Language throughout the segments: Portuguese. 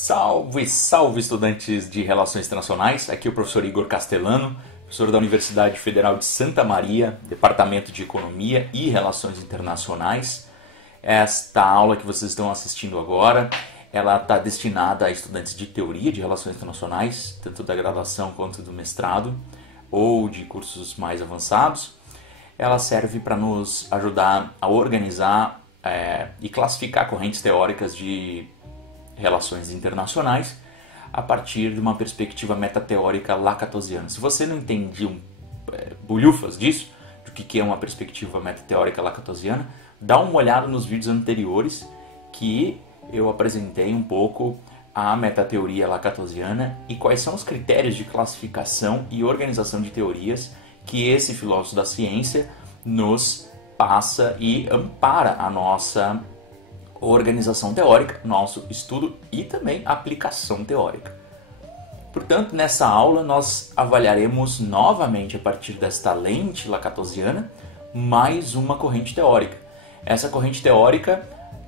Salve, salve estudantes de Relações Internacionais, aqui é o professor Igor Castellano, professor da Universidade Federal de Santa Maria, Departamento de Economia e Relações Internacionais. Esta aula que vocês estão assistindo agora, ela está destinada a estudantes de teoria de Relações Internacionais, tanto da graduação quanto do mestrado, ou de cursos mais avançados. Ela serve para nos ajudar a organizar e classificar correntes teóricas de relações internacionais a partir de uma perspectiva metateórica lacatosiana. Se você não entendia bulhufas disso, do que é uma perspectiva metateórica lacatosiana, dá uma olhada nos vídeos anteriores que eu apresentei um pouco a metateoria lacatosiana e quais são os critérios de classificação e organização de teorias que esse filósofo da ciência nos passa e ampara a nossa organização teórica, nosso estudo e também aplicação teórica. Portanto, nessa aula nós avaliaremos novamente a partir desta lente lacatosiana mais uma corrente teórica. Essa corrente teórica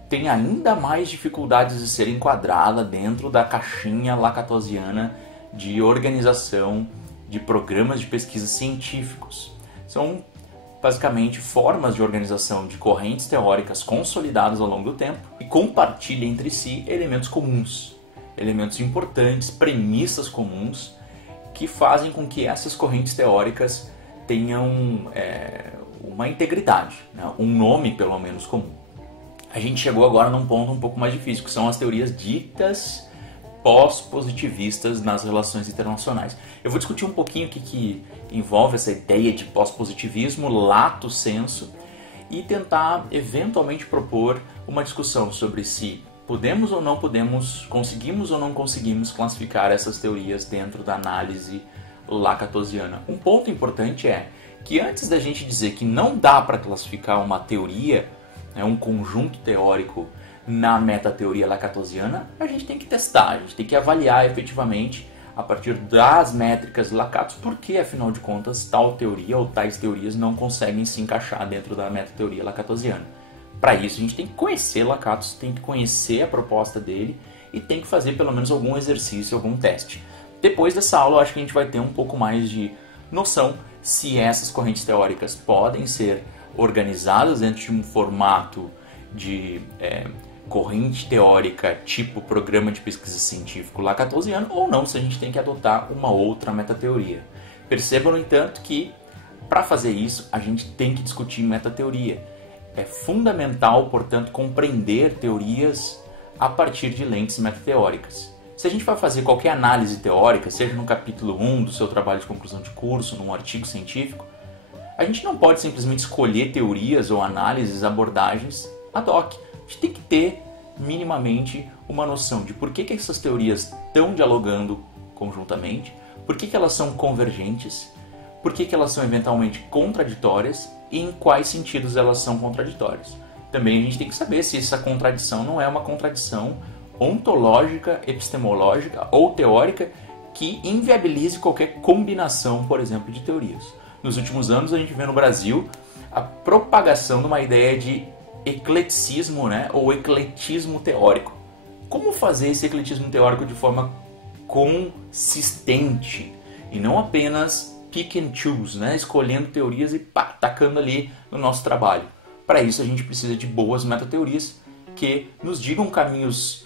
tem ainda mais dificuldades de ser enquadrada dentro da caixinha lacatosiana de organização de programas de pesquisa científicos. São basicamente formas de organização de correntes teóricas consolidadas ao longo do tempo e compartilham entre si elementos comuns, elementos importantes, premissas comuns que fazem com que essas correntes teóricas tenham uma integridade, né? Um nome pelo menos comum. A gente chegou agora num ponto um pouco mais difícil, que são as teorias ditas pós-positivistas nas relações internacionais. Eu vou discutir um pouquinho o que envolve essa ideia de pós-positivismo, lato sensu, e tentar eventualmente propor uma discussão sobre se podemos ou não podemos, conseguimos ou não conseguimos classificar essas teorias dentro da análise lacatosiana. Um ponto importante é que antes da gente dizer que não dá para classificar uma teoria, um conjunto teórico na metateoria lacatosiana, a gente tem que testar, a gente tem que avaliar efetivamente a partir das métricas Lakatos, porque afinal de contas tal teoria ou tais teorias não conseguem se encaixar dentro da metateoria lacatosiana. Para isso a gente tem que conhecer Lakatos, tem que conhecer a proposta dele e tem que fazer pelo menos algum exercício, algum teste. Depois dessa aula eu acho que a gente vai ter um pouco mais de noção se essas correntes teóricas podem ser organizadas dentro de um formato de corrente teórica tipo programa de pesquisa científico lacatosiano ou não, se a gente tem que adotar uma outra metateoria. Percebam, no entanto, que para fazer isso a gente tem que discutir metateoria. É fundamental, portanto, compreender teorias a partir de lentes metateóricas. Se a gente vai fazer qualquer análise teórica, seja no capítulo 1 do seu trabalho de conclusão de curso, num artigo científico, a gente não pode simplesmente escolher teorias ou análises, abordagens ad hoc. A gente tem que ter minimamente uma noção de por que essas teorias estão dialogando conjuntamente, por que elas são convergentes, por que elas são eventualmente contraditórias e em quais sentidos elas são contraditórias. Também a gente tem que saber se essa contradição não é uma contradição ontológica, epistemológica ou teórica que inviabilize qualquer combinação, por exemplo, de teorias. Nos últimos anos a gente vê no Brasil a propagação de uma ideia de ecleticismo, ou ecletismo teórico. Como fazer esse ecletismo teórico de forma consistente e não apenas pick and choose, escolhendo teorias e tacando ali no nosso trabalho. Para isso a gente precisa de boas metateorias que nos digam caminhos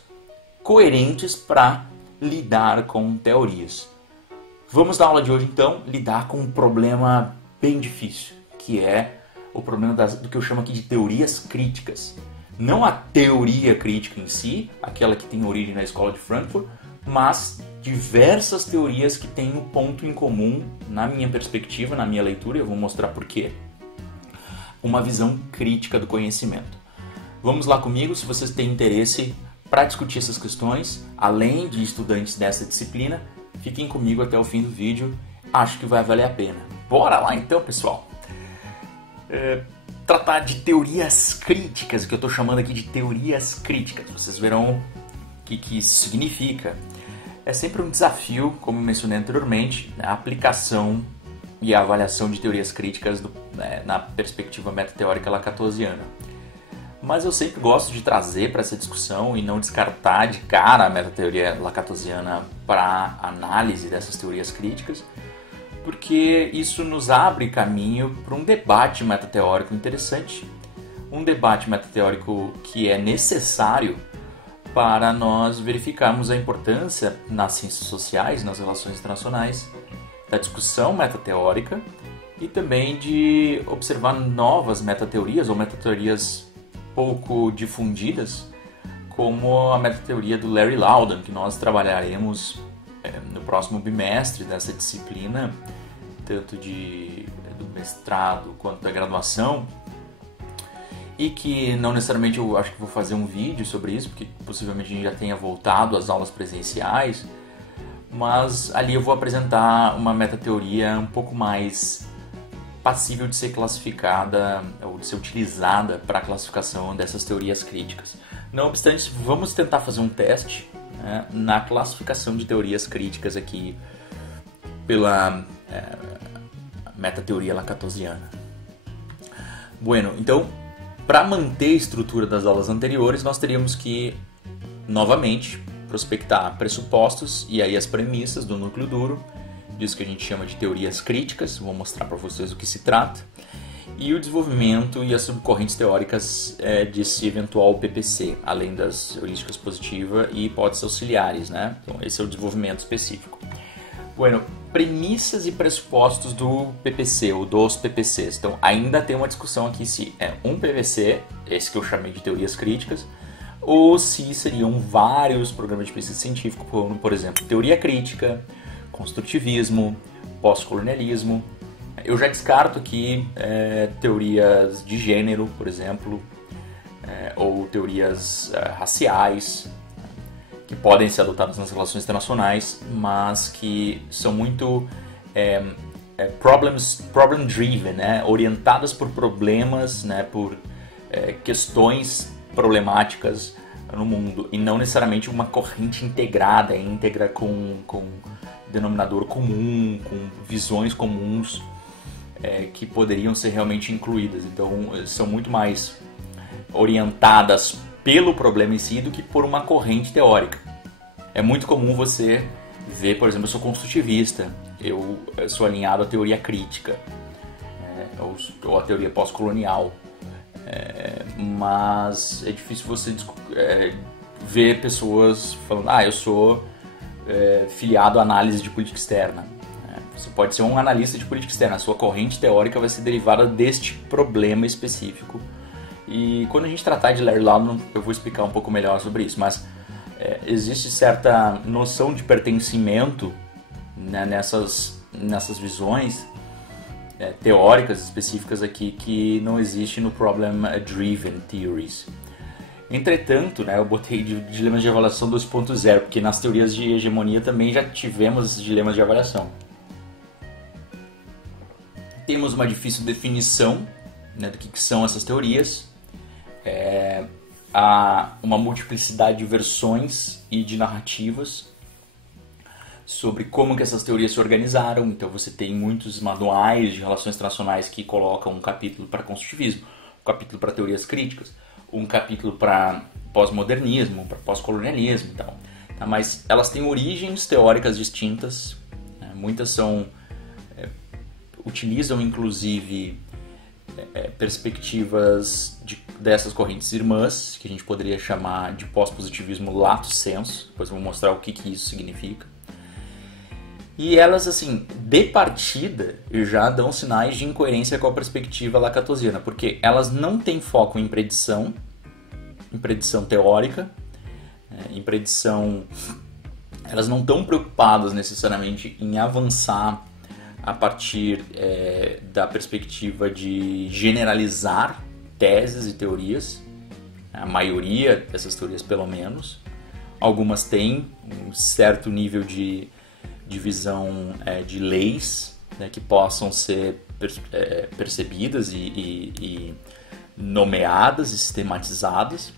coerentes para lidar com teorias. Vamos na aula de hoje então lidar com um problema bem difícil, que é o problema do que eu chamo aqui de teorias críticas. Não a teoria crítica em si, aquela que tem origem na escola de Frankfurt, mas diversas teorias que têm um ponto em comum, na minha perspectiva, na minha leitura, eu vou mostrar por quê, uma visão crítica do conhecimento. Vamos lá comigo, se vocês têm interesse para discutir essas questões, além de estudantes dessa disciplina, fiquem comigo até o fim do vídeo, acho que vai valer a pena. Bora lá então, pessoal! Tratar de teorias críticas, que eu estou chamando aqui de teorias críticas. Vocês verão o que isso significa. É sempre um desafio, como mencionei anteriormente, a aplicação e a avaliação de teorias críticas na perspectiva metateórica lacatosiana. mas eu sempre gosto de trazer para essa discussão e não descartar de cara a metateoria lacatosiana para análise dessas teorias críticas, porque isso nos abre caminho para um debate metateórico interessante, um debate metateórico que é necessário para nós verificarmos a importância nas ciências sociais, nas relações internacionais, da discussão metateórica e também de observar novas metateorias ou metateorias pouco difundidas, como a metateoria do Larry Laudan, que nós trabalharemos no próximo bimestre dessa disciplina, tanto do mestrado quanto da graduação, e que não necessariamente eu acho que vou fazer um vídeo sobre isso, porque possivelmente a gente já tenha voltado às aulas presenciais, mas ali eu vou apresentar uma metateoria um pouco mais passível de ser classificada ou de ser utilizada para a classificação dessas teorias críticas. Não obstante, vamos tentar fazer um teste, né, na classificação de teorias críticas aqui pela metateoria lacatosiana. Bueno, então, para manter a estrutura das aulas anteriores, nós teríamos que, novamente, prospectar pressupostos e aí as premissas do núcleo duro, disso que a gente chama de teorias críticas, vou mostrar para vocês o que se trata, e o desenvolvimento e as subcorrentes teóricas desse eventual PPC, além das heurísticas positiva e hipóteses auxiliares, né? Então esse é o desenvolvimento específico. Bueno, premissas e pressupostos do PPC, ou dos PPCs. Então ainda tem uma discussão aqui se é um PPC, esse que eu chamei de teorias críticas, ou se seriam vários programas de pesquisa científica, como, por exemplo, teoria crítica, construtivismo, pós-colonialismo. Eu já descarto aqui teorias de gênero, por exemplo, ou teorias raciais, que podem ser adotadas nas relações internacionais, mas que são muito problem-driven, né? Orientadas por problemas, né? Por questões problemáticas no mundo, e não necessariamente uma corrente integrada, íntegra com denominador comum, com visões comuns que poderiam ser realmente incluídas. Então, são muito mais orientadas pelo problema em si do que por uma corrente teórica. É muito comum você ver, por exemplo, eu sou construtivista, eu sou alinhado à teoria crítica, ou à teoria pós-colonial, mas é difícil você ver pessoas falando, eu sou filiado à análise de política externa. Você pode ser um analista de política externa, a sua corrente teórica vai ser derivada deste problema específico. E quando a gente tratar de Larry Laudan, eu vou explicar um pouco melhor sobre isso, mas existe certa noção de pertencimento, né, nessas visões teóricas específicas aqui que não existe no Problem-Driven Theories. Entretanto, né, eu botei dilemas de avaliação 2.0, porque nas teorias de hegemonia também já tivemos esses dilemas de avaliação. Temos uma difícil definição, né, do que são essas teorias. Há uma multiplicidade de versões e de narrativas sobre como que essas teorias se organizaram. Então você tem muitos manuais de relações internacionais que colocam um capítulo para construtivismo, um capítulo para teorias críticas, um capítulo para pós-modernismo, para pós-colonialismo e tal. Tá? Mas elas têm origens teóricas distintas, né? Muitas utilizam inclusive perspectivas dessas correntes irmãs, que a gente poderia chamar de pós-positivismo lato sensu. Depois eu vou mostrar o que isso significa. E elas, assim, de partida, já dão sinais de incoerência com a perspectiva lacatosiana, porque elas não têm foco em predição teórica, em predição. Elas não estão preocupadas necessariamente em avançar a partir da perspectiva de generalizar teses e teorias, a maioria dessas teorias pelo menos. Algumas têm um certo nível de visão de leis, né, que possam ser percebidas e nomeadas e sistematizadas,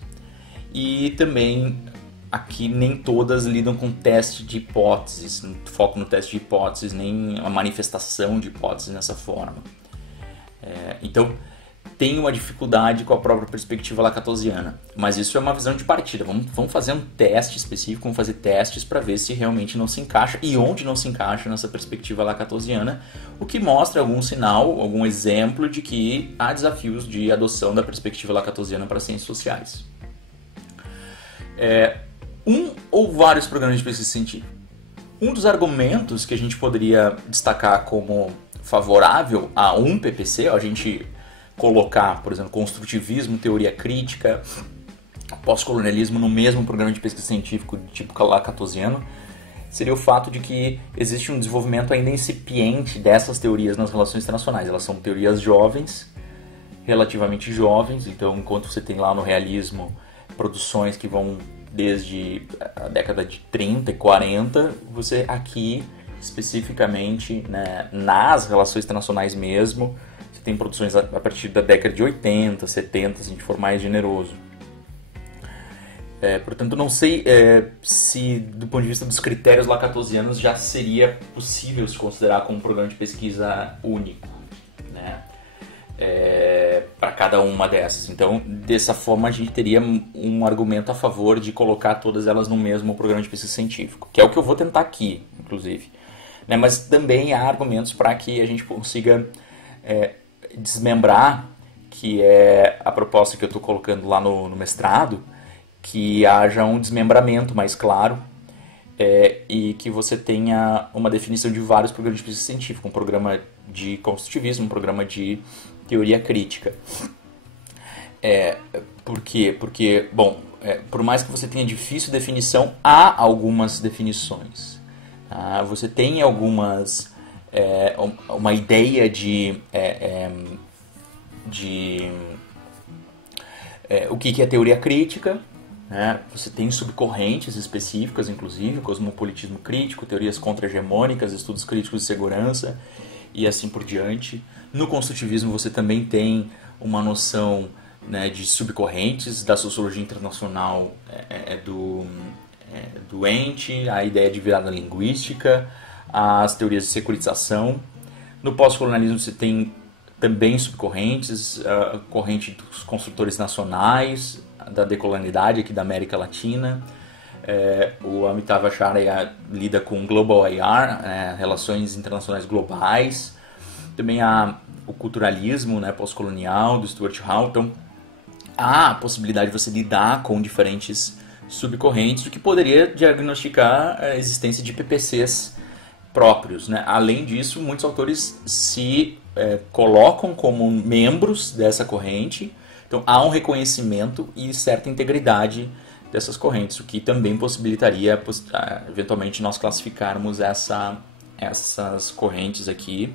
e também aqui nem todas lidam com teste de hipóteses, foco no teste de hipóteses, nem a manifestação de hipóteses nessa forma. Então, tem uma dificuldade com a própria perspectiva lacatosiana. Mas isso é uma visão de partida. Vamos fazer um teste específico, vamos fazer testes para ver se realmente não se encaixa e onde não se encaixa nessa perspectiva lacatosiana, o que mostra algum sinal, algum exemplo de que há desafios de adoção da perspectiva lacatosiana para ciências sociais. Um ou vários programas de pesquisa científica. Um dos argumentos que a gente poderia destacar como favorável a um PPC, a gente colocar, por exemplo, construtivismo, teoria crítica, pós-colonialismo no mesmo programa de pesquisa científico de tipo lacatosiano, seria o fato de que existe um desenvolvimento ainda incipiente dessas teorias nas relações internacionais. Elas são teorias jovens, relativamente jovens, então enquanto você tem lá no realismo produções que vão desde a década de 30 e 40, você aqui, especificamente, né, nas relações internacionais mesmo, você tem produções a partir da década de 80, 70, se a gente for mais generoso. Portanto, não sei se, do ponto de vista dos critérios lacatosianos, já seria possível se considerar como um programa de pesquisa único, né? Para cada uma dessas. Então, dessa forma, a gente teria um argumento a favor de colocar todas elas no mesmo programa de pesquisa científico, que é o que eu vou tentar aqui, inclusive. Né? Mas também há argumentos para que a gente consiga desmembrar, que é a proposta que eu estou colocando lá no mestrado, que haja um desmembramento mais claro e que você tenha uma definição de vários programas de pesquisa científica, um programa de construtivismo, um programa de teoria crítica. Por quê? Porque, bom, por mais que você tenha difícil definição, há algumas definições. Tá? Você tem algumas... uma ideia de o que é teoria crítica, né? Você tem subcorrentes específicas, inclusive, cosmopolitismo crítico, teorias contra-hegemônicas, estudos críticos de segurança e assim por diante. No construtivismo você também tem uma noção, né, de subcorrentes, da sociologia internacional doente, a ideia de virada linguística, as teorias de securitização. No pós-colonialismo você tem também subcorrentes, a corrente dos construtores nacionais, da decolonialidade aqui da América Latina. O Amitav Acharya lida com Global IR, relações internacionais globais. Também há o culturalismo, né, pós-colonial, do Stuart Hall. Então, há a possibilidade de você lidar com diferentes subcorrentes, o que poderia diagnosticar a existência de PPCs próprios, né? Além disso, muitos autores se colocam como membros dessa corrente. Então, há um reconhecimento e certa integridade dessas correntes, o que também possibilitaria, eventualmente, nós classificarmos essas correntes aqui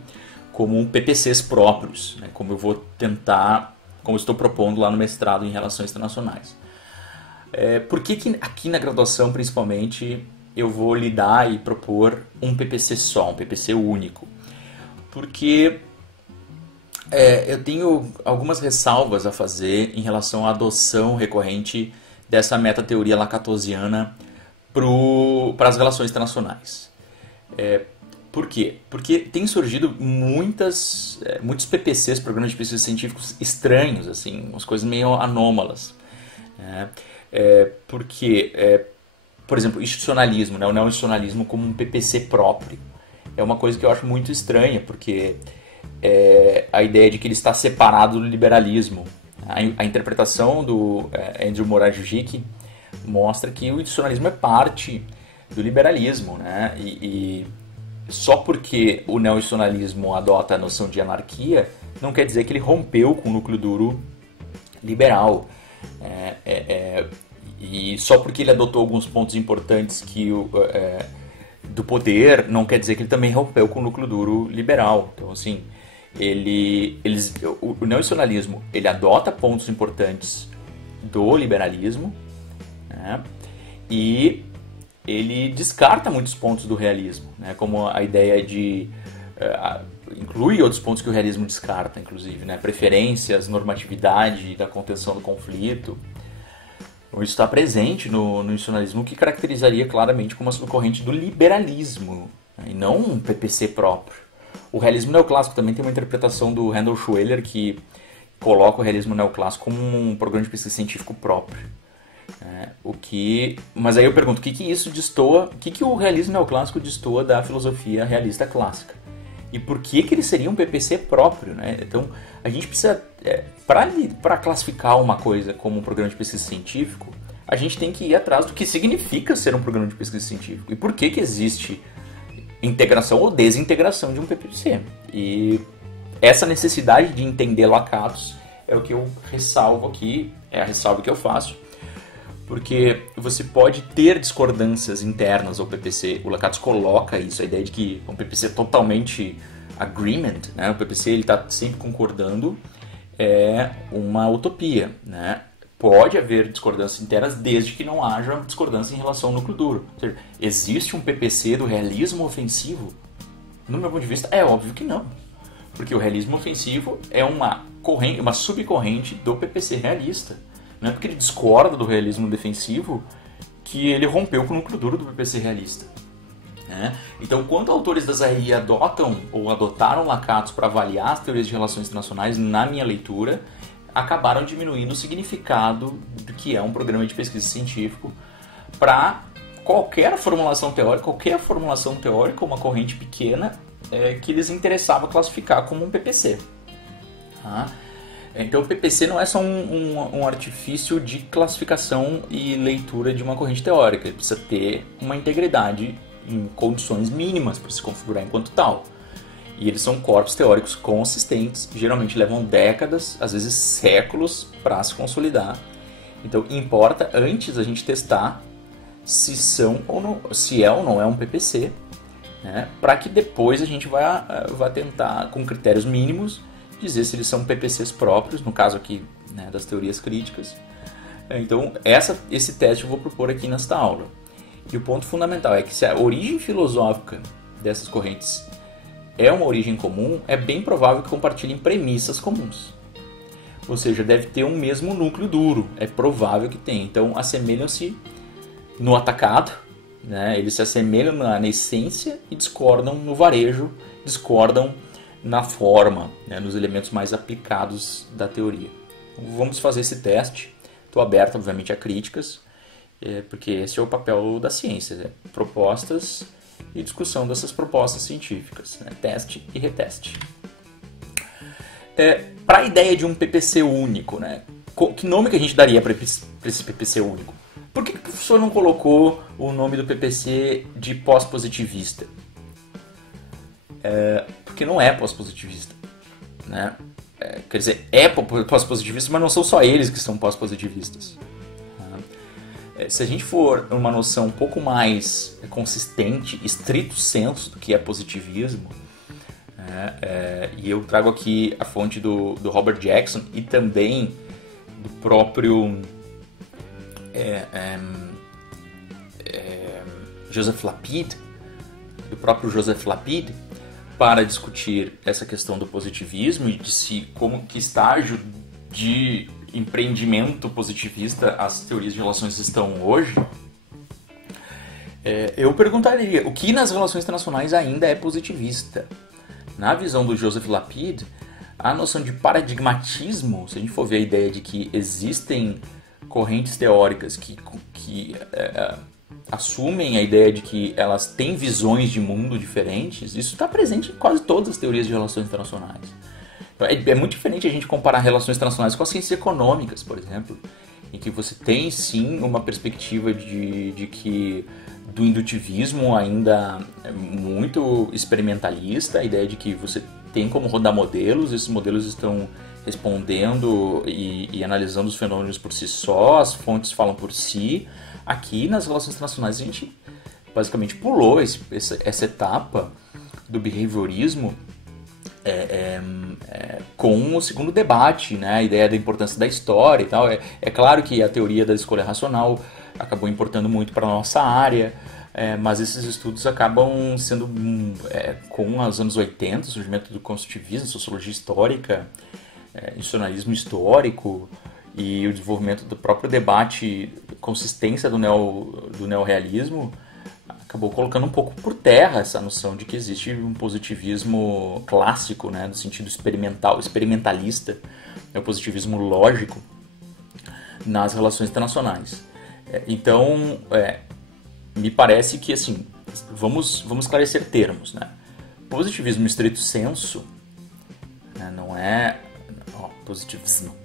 como PPCs próprios, né? Como eu estou propondo lá no mestrado em Relações Internacionais. Por que aqui na graduação, principalmente, eu vou lidar e propor um PPC só, um PPC único? Porque eu tenho algumas ressalvas a fazer em relação à adoção recorrente dessa metateoria lacatosiana para as relações internacionais. Por quê? Porque tem surgido muitos PPCs, programas de pesquisa científicos estranhos, assim, umas coisas meio anômalas. Porque, por exemplo, institucionalismo, né, o neo-institucionalismo como um PPC próprio. É uma coisa que eu acho muito estranha, porque a ideia de que ele está separado do liberalismo. A interpretação do Andrew Moraes-Ghic mostra que o institucionalismo é parte do liberalismo, né? E só porque o neo-institucionalismo adota a noção de anarquia, não quer dizer que ele rompeu com o núcleo duro liberal. E só porque ele adotou alguns pontos importantes do poder, não quer dizer que ele também rompeu com o núcleo duro liberal. Então, assim, o neo-institucionalismo, ele adota pontos importantes do liberalismo, né? E ele descarta muitos pontos do realismo, né? Como a ideia de... inclui outros pontos que o realismo descarta, inclusive, né? Preferências, normatividade da contenção do conflito. Então, isso está presente no institucionalismo, que caracterizaria claramente como uma subcorrente do liberalismo, né? E não um PPC próprio. O realismo neoclássico também tem uma interpretação do Randall Schweller que coloca o realismo neoclássico como um programa de pesquisa científico próprio. Mas aí eu pergunto, o que isso destoa, o que o realismo neoclássico destoa da filosofia realista clássica? E por que ele seria um PPC próprio, né? Então, a gente precisa, para classificar uma coisa como um programa de pesquisa científico, a gente tem que ir atrás do que significa ser um programa de pesquisa científico e por que existe integração ou desintegração de um PPC. E essa necessidade de entender Lakatos é o que eu ressalvo aqui, é a ressalva que eu faço, porque você pode ter discordâncias internas ao PPC. O Lakatos coloca isso, a ideia de que um PPC totalmente agreement, né? O PPC está sempre concordando, é uma utopia, né? Pode haver discordâncias internas desde que não haja discordância em relação ao núcleo duro. Ou seja, existe um PPC do realismo ofensivo? No meu ponto de vista, é óbvio que não. Porque o realismo ofensivo é uma subcorrente do PPC realista. Não é porque ele discorda do realismo defensivo que ele rompeu com o núcleo duro do PPC realista. Né? Então, quando autores da ZRI adotam ou adotaram Lakatos para avaliar as teorias de relações internacionais, na minha leitura, acabaram diminuindo o significado do que é um programa de pesquisa científico para qualquer formulação teórica, uma corrente pequena, que eles interessava classificar como um PPC. Tá? Então o PPC não é só um artifício de classificação e leitura de uma corrente teórica, ele precisa ter uma integridade em condições mínimas para se configurar enquanto tal. E eles são corpos teóricos consistentes, geralmente levam décadas, às vezes séculos, para se consolidar. Então importa antes a gente testar se é ou não é um PPC, né, para que depois a gente vá tentar, com critérios mínimos, dizer se eles são PPCs próprios, no caso aqui, né, das teorias críticas. Então esse teste eu vou propor aqui nesta aula. E o ponto fundamental é que se a origem filosófica dessas correntes é uma origem comum, é bem provável que compartilhem premissas comuns. Ou seja, deve ter um mesmo núcleo duro, é provável que tenha. Então assemelham-se no atacado, né? Eles se assemelham na essência e discordam no varejo, discordam na forma, né? Nos elementos mais aplicados da teoria. Então, vamos fazer esse teste. Estou aberto, obviamente, a críticas, porque esse é o papel da ciência, propostas e discussão dessas propostas científicas, né? Teste e reteste. Para a ideia de um PPC único, né? Que nome que a gente daria para esse PPC único? Por que o professor não colocou o nome do PPC de pós-positivista? Porque não é pós-positivista, né? Quer dizer, é pós-positivista, mas não são só eles que são pós-positivistas. Se a gente for uma noção um pouco mais consistente, estrito senso do que é positivismo, e eu trago aqui a fonte do Robert Jackson e também do próprio Joseph Lapide, para discutir essa questão do positivismo e de como que estágio de empreendimento positivista as teorias de relações estão hoje. Eu perguntaria, o que nas relações internacionais ainda é positivista? Na visão do Joseph Lapide, a noção de paradigmatismo, se a gente for ver a ideia de que existem correntes teóricas que assumem a ideia de que elas têm visões de mundo diferentes, isso está presente em quase todas as teorias de relações internacionais. Então, é muito diferente a gente comparar relações internacionais com as ciências econômicas, por exemplo, em que você tem sim uma perspectiva de que do indutivismo ainda é muito experimentalista, a ideia de que você tem como rodar modelos, esses modelos estão respondendo e analisando os fenômenos por si só, as fontes falam por si. Aqui nas relações internacionais a gente basicamente pulou essa etapa do behaviorismo com o segundo debate, né? A ideia da importância da história e tal. É claro que a teoria da escolha racional acabou importando muito para a nossa área, mas esses estudos acabam sendo, com os anos 80, o surgimento do construtivismo, sociologia histórica, institucionalismo histórico e o desenvolvimento do próprio debate, consistência do neorrealismo, acabou colocando um pouco por terra essa noção de que existe um positivismo clássico, né, no sentido experimentalista, é o positivismo lógico nas relações internacionais. Então, me parece que, assim, vamos esclarecer termos, né? Positivismo em estrito senso, né, não é... positivismo,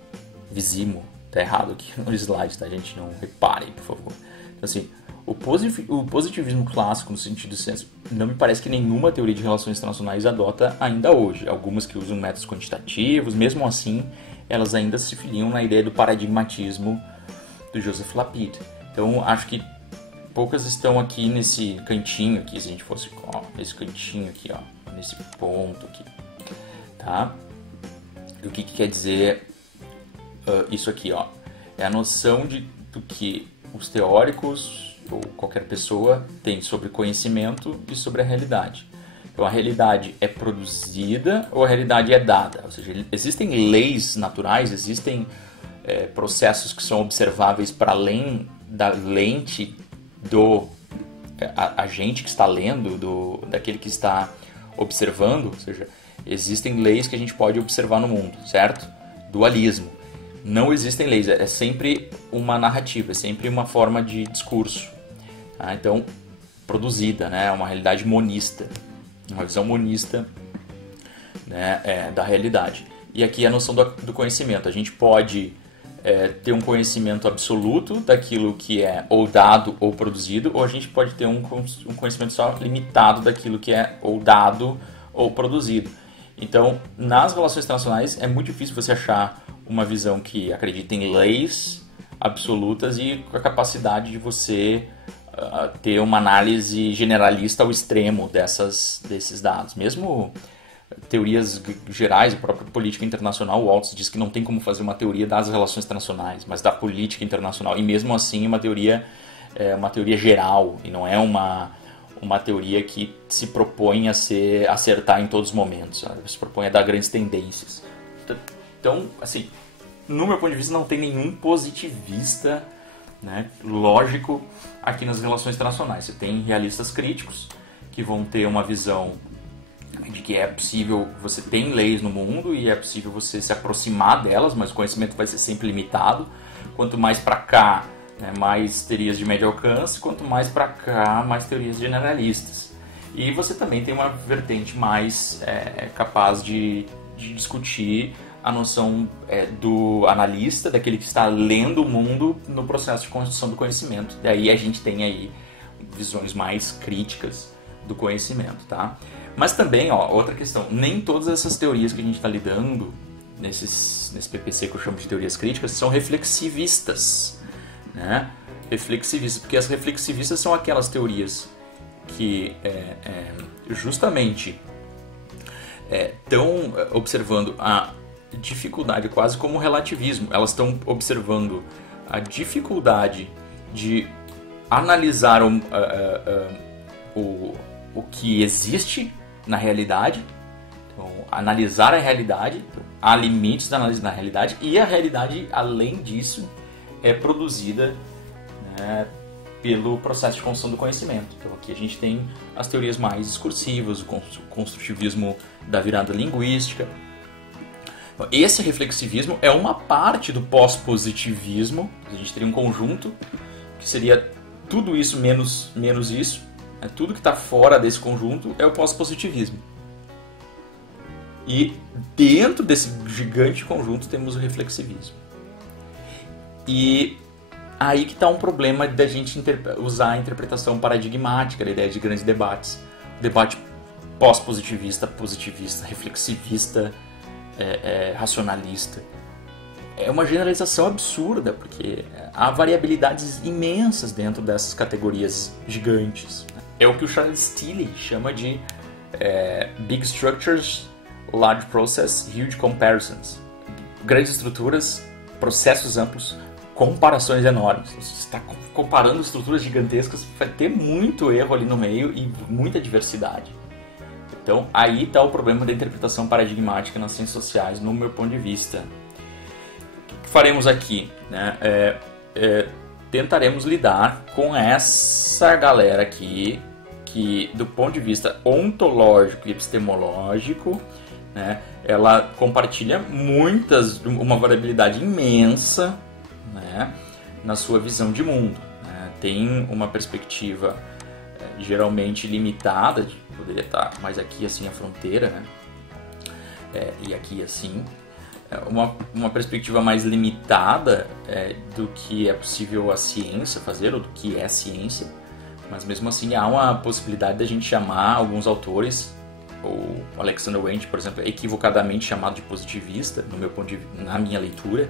visimo, tá errado aqui no slide, tá, gente? Não reparem, por favor. Então, assim, o positivismo clássico, no sentido senso, não me parece que nenhuma teoria de relações internacionais adota ainda hoje. Algumas que usam métodos quantitativos, mesmo assim, elas ainda se filiam na ideia do paradigmatismo do Joseph Lapide. Então, acho que poucas estão aqui nesse cantinho aqui, se a gente fosse, ó, nesse cantinho aqui, ó, nesse ponto aqui, tá? E o que quer dizer isso aqui, ó? É a noção do que os teóricos ou qualquer pessoa tem sobre conhecimento e sobre a realidade. Então, a realidade é produzida ou a realidade é dada? Ou seja, existem leis naturais, existem processos que são observáveis para além da lente do agente que está lendo, daquele que está observando. Ou seja, existem leis que a gente pode observar no mundo, certo? Dualismo. Não existem leis, é sempre uma narrativa, é sempre uma forma de discurso. Tá? Então, produzida, né? Uma realidade monista, uma visão monista, né, da realidade. E aqui a noção do conhecimento. A gente pode ter um conhecimento absoluto daquilo que é ou dado ou produzido, ou a gente pode ter um conhecimento só limitado daquilo que é ou dado ou produzido. Então, nas relações internacionais é muito difícil você achar uma visão que acredita em leis absolutas e com a capacidade de você ter uma análise generalista ao extremo desses dados. Mesmo teorias gerais, a própria política internacional, o Waltz diz que não tem como fazer uma teoria das relações internacionais, mas da política internacional. E mesmo assim, uma teoria geral, e não é uma teoria que se propõe a acertar em todos os momentos, sabe? Se propõe a dar grandes tendências. Então, assim, no meu ponto de vista, não tem nenhum positivista, né, lógico aqui nas relações internacionais. Você tem realistas críticos que vão ter uma visão de que é possível, você tem leis no mundo e é possível você se aproximar delas, mas o conhecimento vai ser sempre limitado. Quanto mais para cá, né, mais teorias de médio alcance, quanto mais para cá, mais teorias generalistas. E você também tem uma vertente mais capaz de discutir a noção do analista, daquele que está lendo o mundo no processo de construção do conhecimento. Daí a gente tem aí visões mais críticas do conhecimento, tá? Mas também, ó, outra questão, nem todas essas teorias que a gente está lidando nesse PPC que eu chamo de teorias críticas são reflexivistas, né? Reflexivistas, porque as reflexivistas são aquelas teorias que justamente estão observando a dificuldade, quase como relativismo. Elas estão observando a dificuldade de analisar o que existe na realidade. Então, analisar a realidade, então, há limites da análise na realidade, e a realidade, além disso, é produzida, né, pelo processo de construção do conhecimento. Então aqui a gente tem as teorias mais discursivas, o construtivismo da virada linguística. Então, esse reflexivismo é uma parte do pós-positivismo. A gente teria um conjunto que seria tudo isso menos isso. Tudo que está fora desse conjunto é o pós-positivismo. E dentro desse gigante conjunto temos o reflexivismo. E aí que está um problema da gente usar a interpretação paradigmática da ideia de grandes debates. O debate pós-positivista, positivista, reflexivista, racionalista. É uma generalização absurda, porque há variabilidades imensas dentro dessas categorias gigantes. É o que o Charles Steele chama de Big Structures, Large Process, Huge Comparisons. Grandes estruturas, processos amplos, comparações enormes. Você está comparando estruturas gigantescas, vai ter muito erro ali no meio e muita diversidade. Então aí está o problema da interpretação paradigmática nas ciências sociais, no meu ponto de vista. O que faremos aqui? Né? Tentaremos lidar com essa galera aqui, que do ponto de vista ontológico e epistemológico né, ela compartilha uma variabilidade imensa, né, na sua visão de mundo, né? Tem uma perspectiva geralmente limitada, poderia estar mais aqui assim a fronteira, né? E aqui assim, uma perspectiva mais limitada do que é possível a ciência fazer, ou do que é ciência, mas mesmo assim há uma possibilidade da gente chamar alguns autores, ou Alexander Wendt, por exemplo, é equivocadamente chamado de positivista, na minha leitura,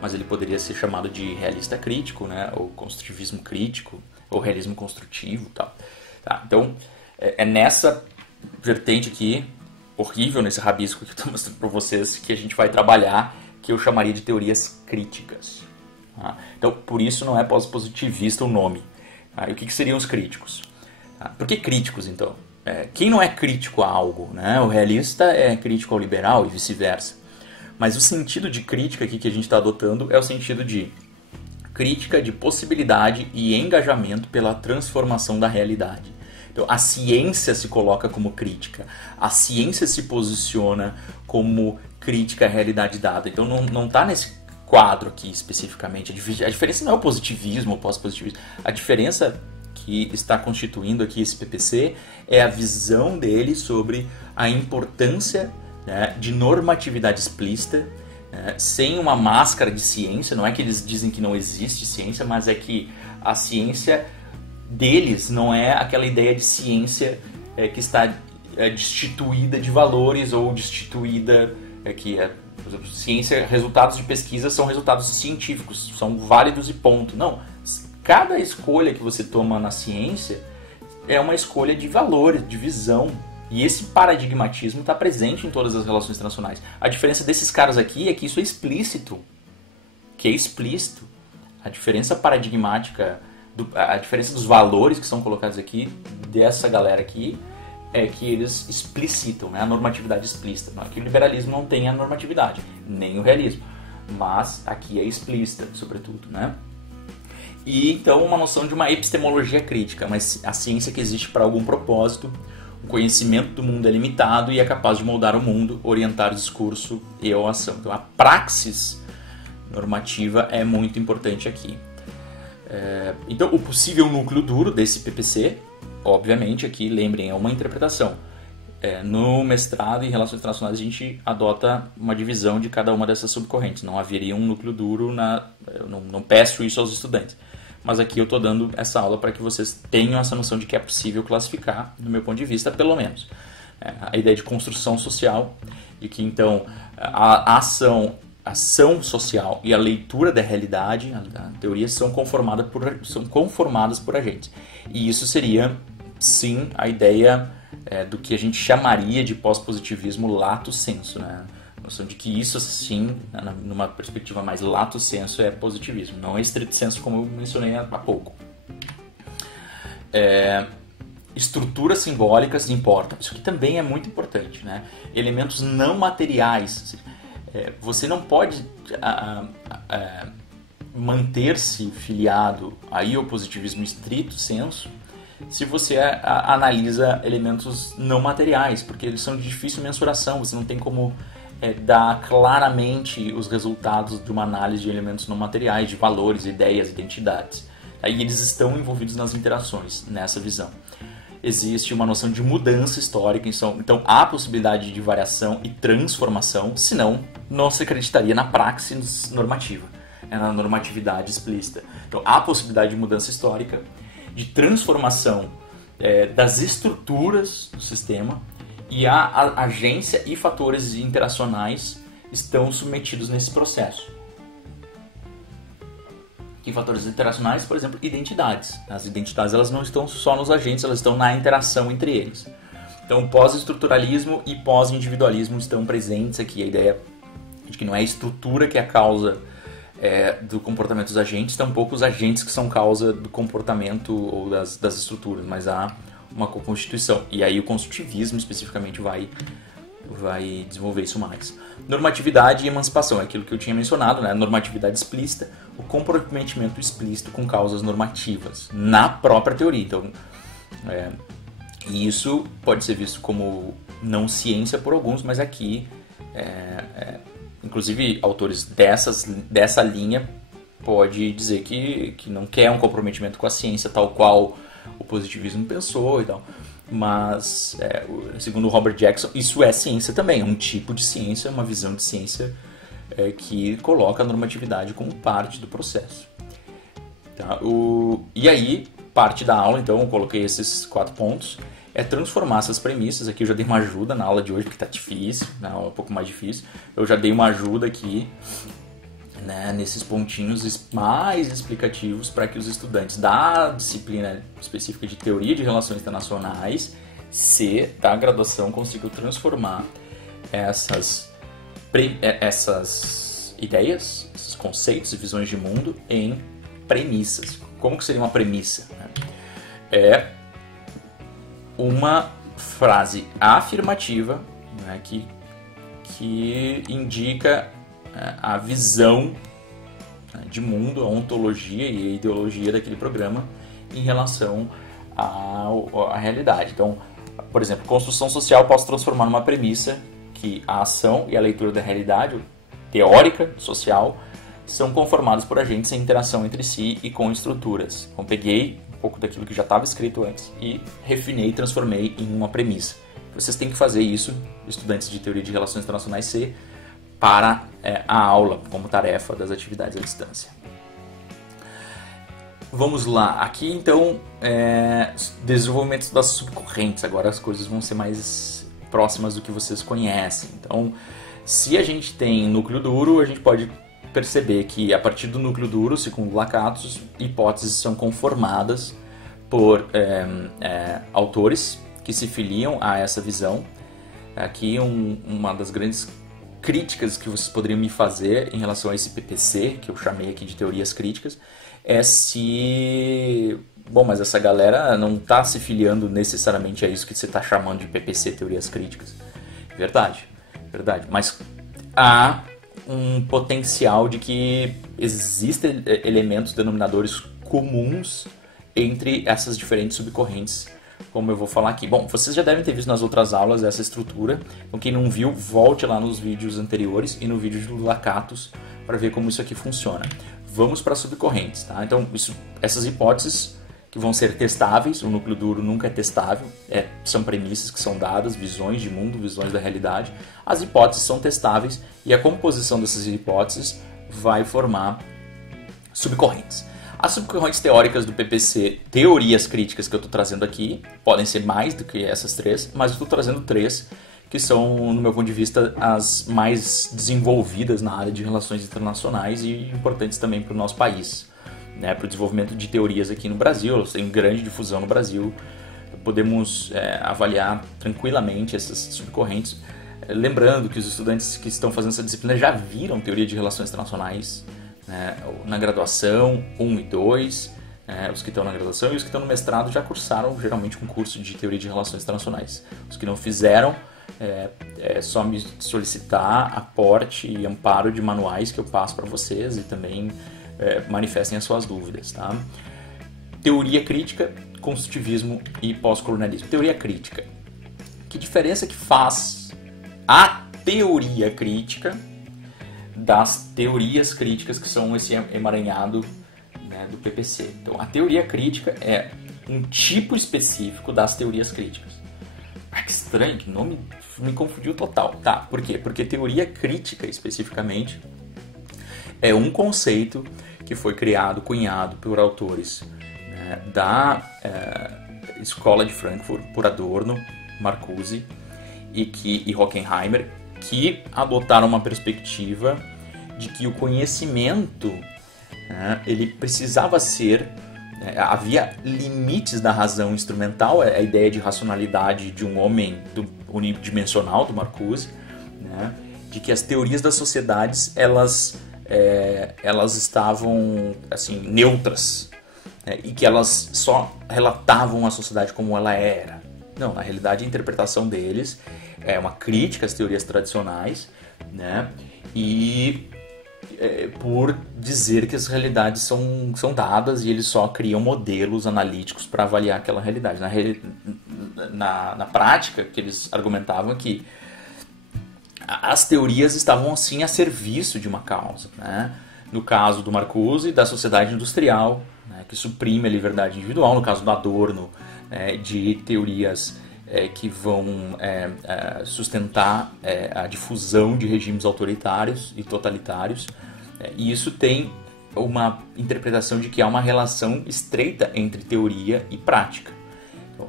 mas ele poderia ser chamado de realista crítico, né? Ou construtivismo crítico, ou realismo construtivo, tal. Tá? Então, é nessa vertente aqui, horrível, nesse rabisco que eu estou mostrando para vocês, que a gente vai trabalhar, que eu chamaria de teorias críticas. Tá? Então, por isso não é pós-positivista o nome. Tá? E o que seriam os críticos? Tá? Por que críticos, então? Quem não é crítico a algo, né? O realista é crítico ao liberal e vice-versa. Mas o sentido de crítica aqui que a gente está adotando é o sentido de crítica de possibilidade e engajamento pela transformação da realidade. Então, a ciência se coloca como crítica, a ciência se posiciona como crítica à realidade dada. Então, não está nesse quadro aqui especificamente. A diferença não é o positivismo ou pós-positivismo. A diferença que está constituindo aqui esse PPC é a visão dele sobre a importância, né, de normatividade explícita, sem uma máscara de ciência. Não é que eles dizem que não existe ciência, mas é que a ciência deles não é aquela ideia de ciência que está destituída de valores ou destituída, por exemplo, ciência, resultados de pesquisa são resultados científicos, são válidos e ponto. Não, cada escolha que você toma na ciência é uma escolha de valores, de visão. E esse paradigmatismo está presente em todas as relações internacionais. A diferença desses caras aqui é que isso é explícito. A diferença paradigmática, a diferença dos valores que são colocados aqui, dessa galera aqui, é que eles explicitam, né? A normatividade explícita. Não é que o liberalismo não tem a normatividade, nem o realismo. Mas aqui é explícita, sobretudo, né? E então uma noção de uma epistemologia crítica, mas a ciência que existe para algum propósito. O conhecimento do mundo é limitado e é capaz de moldar o mundo, orientar o discurso e a ação. Então a praxis normativa é muito importante aqui. Então o possível núcleo duro desse PPC, obviamente aqui, lembrem, é uma interpretação. No mestrado em Relações Internacionais a gente adota uma divisão de cada uma dessas subcorrentes. Não haveria um núcleo duro, eu não peço isso aos estudantes. Mas aqui eu estou dando essa aula para que vocês tenham essa noção de que é possível classificar, do meu ponto de vista, pelo menos. A ideia de construção social, de que então a ação social e a leitura da realidade, a teoria, são conformadas por agentes. E isso seria, sim, a ideia do que a gente chamaria de pós-positivismo lato sensu, né? A noção de que isso, sim, numa perspectiva mais lato sensu, é positivismo, não é estrito sensu, como eu mencionei há pouco. Estruturas simbólicas importam. Isso aqui também é muito importante, né? Elementos não materiais. Você não pode manter-se filiado ao positivismo estrito sensu se você analisa elementos não materiais, porque eles são de difícil mensuração. Você não tem como dar claramente os resultados de uma análise de elementos não materiais, de valores, ideias, identidades. Aí eles estão envolvidos nas interações, nessa visão. Existe uma noção de mudança histórica, então há possibilidade de variação e transformação, senão não se acreditaria na praxis normativa, na normatividade explícita. Então há possibilidade de mudança histórica, de transformação das estruturas do sistema, e a agência e fatores interacionais estão submetidos nesse processo. Que fatores interacionais, por exemplo, identidades. As identidades, elas não estão só nos agentes, elas estão na interação entre eles. Então, pós-estruturalismo e pós-individualismo estão presentes aqui. A ideia de que não é a estrutura que é a causa do comportamento dos agentes, tampouco os agentes que são causa do comportamento ou das estruturas, mas há uma constituição. E aí o construtivismo especificamente vai desenvolver isso mais. Normatividade e emancipação, é aquilo que eu tinha mencionado, né? Normatividade explícita, o comprometimento explícito com causas normativas na própria teoria. Então, E isso pode ser visto como não ciência por alguns, mas aqui, inclusive autores dessa linha, pode dizer que não quer um comprometimento com a ciência tal qual o positivismo pensou e tal. Mas, segundo o Robert Jackson, isso é ciência também, é um tipo de ciência, uma visão de ciência que coloca a normatividade como parte do processo. Tá? E aí, parte da aula, então, eu coloquei esses 4 pontos, é transformar essas premissas. Aqui eu já dei uma ajuda na aula de hoje, porque está difícil, na aula é um pouco mais difícil. Eu já dei uma ajuda aqui, né, nesses pontinhos mais explicativos para que os estudantes da disciplina específica de Teoria de Relações Internacionais, C, da graduação, consigam transformar essas ideias, esses conceitos e visões de mundo em premissas. Como que seria uma premissa? É uma frase afirmativa, né, que indica a visão de mundo, a ontologia e a ideologia daquele programa em relação à realidade. Então, por exemplo, construção social eu posso transformar numa premissa que a ação e a leitura da realidade teórica, social, são conformados por agentes em interação entre si e com estruturas. Então, peguei um pouco daquilo que já estava escrito antes e refinei e transformei em uma premissa. Vocês têm que fazer isso, estudantes de Teoria de Relações Internacionais C, para a aula, como tarefa das atividades à distância. Vamos lá, aqui então, desenvolvimento das subcorrentes. Agora as coisas vão ser mais próximas do que vocês conhecem. Então, se a gente tem núcleo duro, a gente pode perceber que a partir do núcleo duro, segundo Lakatos, hipóteses são conformadas por autores que se filiam a essa visão. Aqui uma das grandes críticas que vocês poderiam me fazer em relação a esse PPC, que eu chamei aqui de teorias críticas, é se... Bom, mas essa galera não está se filiando necessariamente a isso que você está chamando de PPC, teorias críticas. Verdade, verdade. Mas há um potencial de que existem elementos denominadores comuns entre essas diferentes subcorrentes, como eu vou falar aqui. Bom, vocês já devem ter visto nas outras aulas essa estrutura. Então, quem não viu, volte lá nos vídeos anteriores e no vídeo de Lakatos para ver como isso aqui funciona. Vamos para subcorrentes, tá? Então, essas hipóteses que vão ser testáveis, o núcleo duro nunca é testável, são premissas que são dadas, visões de mundo, visões da realidade. As hipóteses são testáveis e a composição dessas hipóteses vai formar subcorrentes. As subcorrentes teóricas do PPC, teorias críticas que eu estou trazendo aqui, podem ser mais do que essas 3, mas eu estou trazendo 3 que são, no meu ponto de vista, as mais desenvolvidas na área de relações internacionais e importantes também para o nosso país, né, para o desenvolvimento de teorias aqui no Brasil. Elas têm grande difusão no Brasil, podemos avaliar tranquilamente essas subcorrentes. Lembrando que os estudantes que estão fazendo essa disciplina já viram teoria de relações internacionais, né, na graduação 1 e 2, os que estão na graduação, e os que estão no mestrado já cursaram geralmente um curso de teoria de relações internacionais. Os que não fizeram, é só me solicitar aporte e amparo de manuais que eu passo para vocês e também manifestem as suas dúvidas, tá? Teoria crítica, construtivismo e pós-colonialismo. Teoria crítica. Que diferença que faz a teoria crítica das teorias críticas que são esse emaranhado, né, do PPC? Então, a teoria crítica é um tipo específico das teorias críticas. Que estranho, que nome me confundiu total. Tá, por quê? Porque teoria crítica, especificamente, é um conceito que foi cunhado por autores, né, da Escola de Frankfurt, por Adorno, Marcuse e Horkheimer, que adotaram uma perspectiva de que o conhecimento, ele precisava ser... havia limites da razão instrumental, a ideia de racionalidade de um homem unidimensional, do Marcuse, né, de que as teorias das sociedades elas estavam assim, neutras, e que elas só relatavam a sociedade como ela era. Não, na realidade a interpretação deles é uma crítica às teorias tradicionais, né, e por dizer que as realidades são dadas e eles só criam modelos analíticos para avaliar aquela realidade. na prática, que eles argumentavam que as teorias estavam assim a serviço de uma causa, né? No caso do Marcuse, da sociedade industrial, né, que suprime a liberdade individual, no caso do Adorno, de teorias que vão sustentar a difusão de regimes autoritários e totalitários, e isso tem uma interpretação de que há uma relação estreita entre teoria e prática. Então,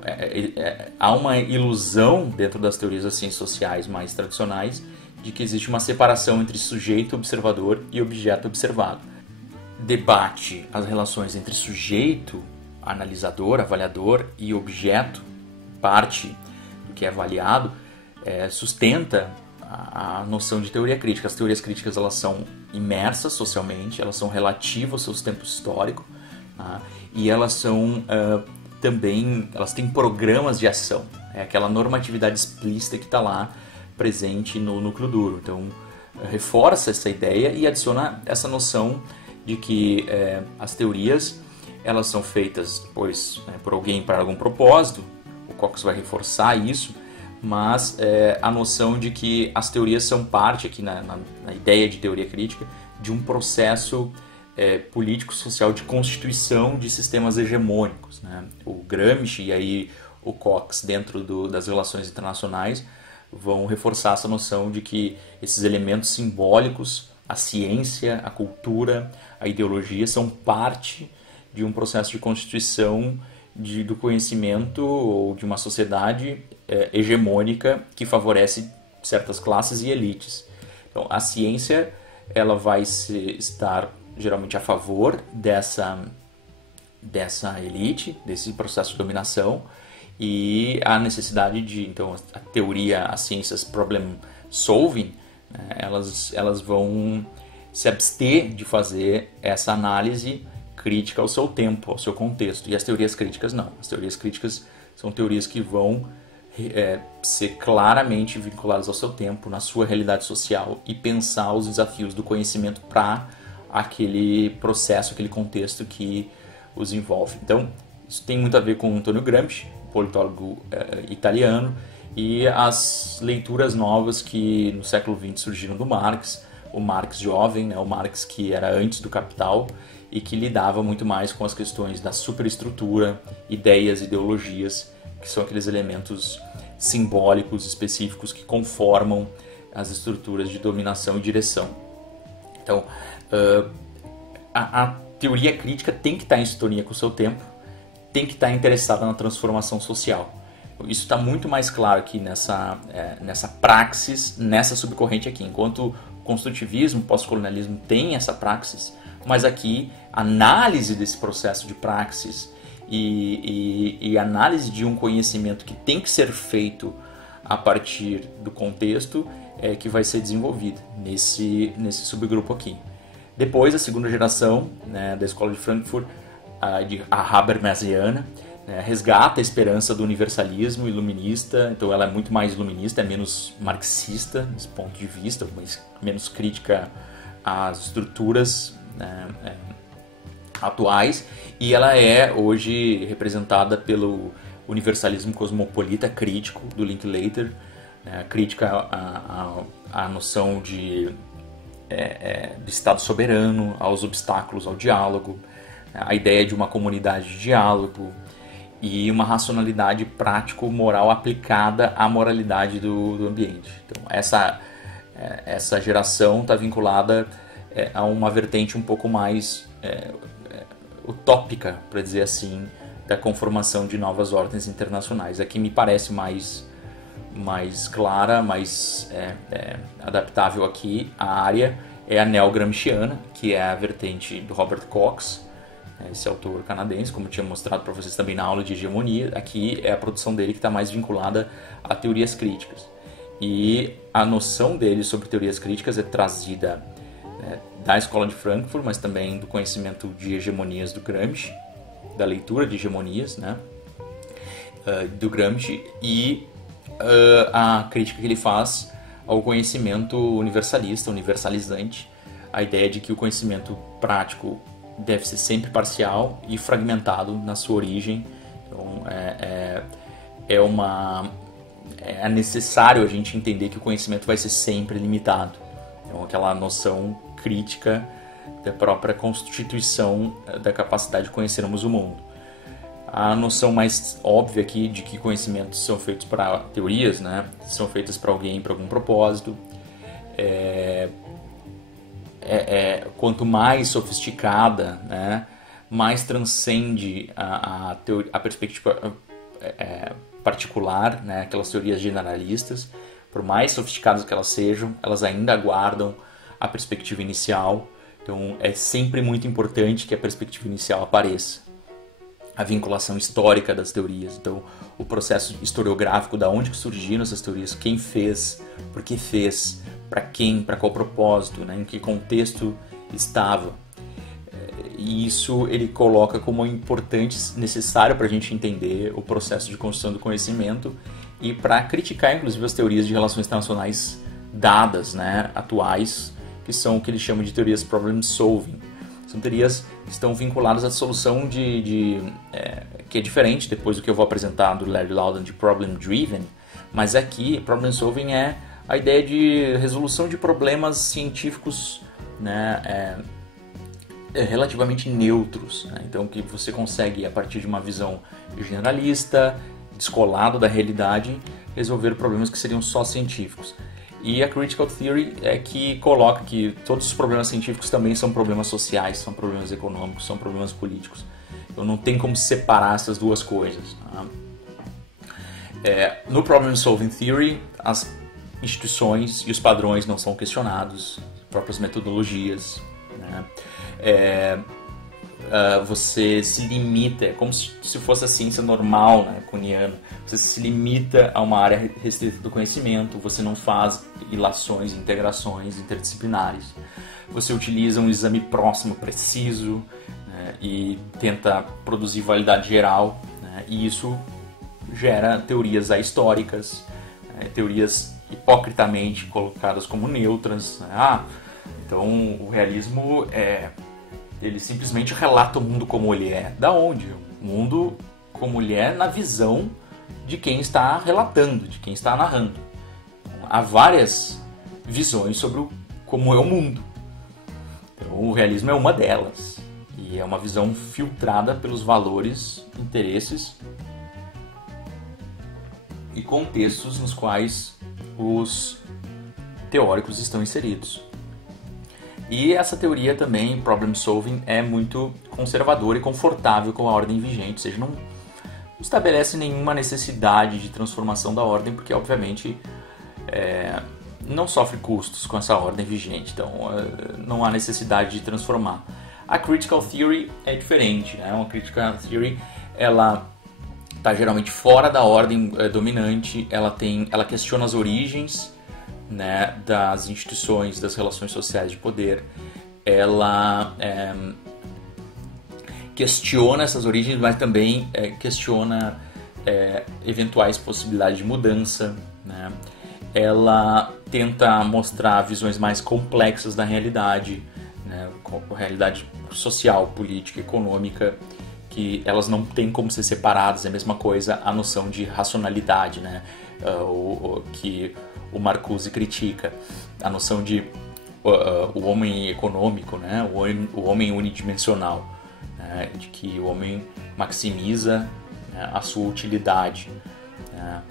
há uma ilusão dentro das teorias das ciências sociais mais tradicionais de que existe uma separação entre sujeito observador e objeto observado. Debate as relações entre sujeito, analisador, avaliador e objeto, parte do que é avaliado, sustenta a noção de teoria crítica. As teorias críticas elas são imersas socialmente, elas são relativas ao seu tempo histórico, tá? E elas são também, elas têm programas de ação, aquela normatividade explícita que está lá presente no núcleo duro. Então reforça essa ideia e adiciona essa noção de que as teorias elas são feitas depois por alguém para algum propósito. O Cox vai reforçar isso, mas a noção de que as teorias são parte, aqui na ideia de teoria crítica, de um processo político-social de constituição de sistemas hegemônicos, né? O Gramsci e aí o Cox, dentro das relações internacionais, vão reforçar essa noção de que esses elementos simbólicos, a ciência, a cultura, a ideologia, são parte de um processo de constituição do conhecimento ou de uma sociedade hegemônica que favorece certas classes e elites. Então, a ciência ela vai estar geralmente a favor dessa elite, desse processo de dominação, e a necessidade de, então, a teoria, as ciências problem solving, né, elas vão se abster de fazer essa análise crítica ao seu tempo, ao seu contexto. E as teorias críticas não. As teorias críticas são teorias que vão ser claramente vinculadas ao seu tempo, na sua realidade social, e pensar os desafios do conhecimento para aquele processo, aquele contexto que os envolve. Então, isso tem muito a ver com Antonio Gramsci, politólogo italiano, e as leituras novas que no século XX surgiram do Marx, o Marx jovem, né, o Marx que era antes do Capital e que lidava muito mais com as questões da superestrutura, ideias, ideologias, que são aqueles elementos simbólicos específicos que conformam as estruturas de dominação e direção. Então, a teoria crítica tem que estar em sintonia com o seu tempo, tem que estar interessada na transformação social. Isso está muito mais claro aqui nessa praxis, nessa subcorrente aqui. Enquanto o construtivismo, o pós-colonialismo tem essa praxis, mas aqui a análise desse processo de praxis e análise de um conhecimento que tem que ser feito a partir do contexto que vai ser desenvolvido nesse subgrupo aqui. Depois, a segunda geração, né, da Escola de Frankfurt, a Habermasiana, resgata a esperança do universalismo iluminista. Então ela é muito mais iluminista, é menos marxista nesse ponto de vista, menos crítica às estruturas, né, atuais, e ela é hoje representada pelo universalismo cosmopolita crítico do Linklater, crítica à noção de Estado soberano, aos obstáculos ao diálogo, a ideia de uma comunidade de diálogo e uma racionalidade prático-moral aplicada à moralidade do ambiente. Então, essa geração está vinculada a uma vertente um pouco mais utópica, para dizer assim, da conformação de novas ordens internacionais. Aqui me parece mais clara, mais adaptável aqui. A área é a neo-gramsciana, que é a vertente do Robert Cox, esse autor canadense, como eu tinha mostrado para vocês também na aula de hegemonia. Aqui é a produção dele que está mais vinculada a teorias críticas. E a noção dele sobre teorias críticas é trazida da Escola de Frankfurt, mas também do conhecimento de hegemonias do Gramsci, da leitura de hegemonias, né, do Gramsci, e a crítica que ele faz ao conhecimento universalista, universalizante, a ideia de que o conhecimento prático deve ser sempre parcial e fragmentado na sua origem. Então, é necessário a gente entender que o conhecimento vai ser sempre limitado. Então, aquela noção crítica da própria constituição da capacidade de conhecermos o mundo. A noção mais óbvia aqui de que conhecimentos são feitos para teorias, né? São feitas para alguém, para algum propósito. Quanto mais sofisticada, né? Mais transcende a perspectiva particular, né? Aquelas teorias generalistas. Por mais sofisticadas que elas sejam, elas ainda guardam a perspectiva inicial. Então, é sempre muito importante que a perspectiva inicial apareça. A vinculação histórica das teorias. Então, o processo historiográfico, da onde que surgiram essas teorias, quem fez, por que fez, para quem, para qual propósito, né? Em que contexto estava. E isso ele coloca como importante, necessário para a gente entender o processo de construção do conhecimento e para criticar, inclusive, as teorias de relações internacionais dadas, né? Atuais, que são o que eles chamam de teorias problem solving. São teorias que estão vinculadas à solução que é diferente depois do que eu vou apresentar do Larry Laudan de problem driven, mas aqui problem solving é a ideia de resolução de problemas científicos, né, relativamente neutros, né? Então que você consegue, a partir de uma visão generalista, descolado da realidade, resolver problemas que seriam só científicos. E a Critical Theory é que coloca que todos os problemas científicos também são problemas sociais, são problemas econômicos, são problemas políticos. Então não tem como separar essas duas coisas. Tá? No Problem Solving Theory, as instituições e os padrões não são questionados, as próprias metodologias. Né? Você se limita, é como se fosse a ciência normal, né, Kuhniana. Você se limita a uma área restrita do conhecimento, você não faz ilações, integrações interdisciplinares. Você utiliza um exame próximo, preciso, né, e tenta produzir validade geral, né, e isso gera teorias ahistóricas, né, teorias hipocritamente colocadas como neutras. Né? Então o realismo ele simplesmente relata o mundo como ele é. Da onde? O mundo como ele é na visão de quem está relatando, de quem está narrando. Então, há várias visões sobre como é o mundo. Então, o realismo é uma delas. E é uma visão filtrada pelos valores, interesses e contextos nos quais os teóricos estão inseridos. E essa teoria também, problem solving, é muito conservadora e confortável com a ordem vigente, ou seja, não estabelece nenhuma necessidade de transformação da ordem, porque obviamente não sofre custos com essa ordem vigente, então não há necessidade de transformar. A Critical Theory é diferente, né? Uma Critical Theory, ela está geralmente fora da ordem dominante, ela questiona as origens, né, das instituições, das relações sociais de poder. Ela questiona essas origens, mas também questiona eventuais possibilidades de mudança, né? Ela tenta mostrar visões mais complexas da realidade, né, realidade social, política, econômica, que elas não têm como ser separadas. É a mesma coisa a noção de racionalidade, né, que o Marcuse critica, a noção de o homem econômico, né, o homem unidimensional, né, de que o homem maximiza, né, a sua utilidade, né,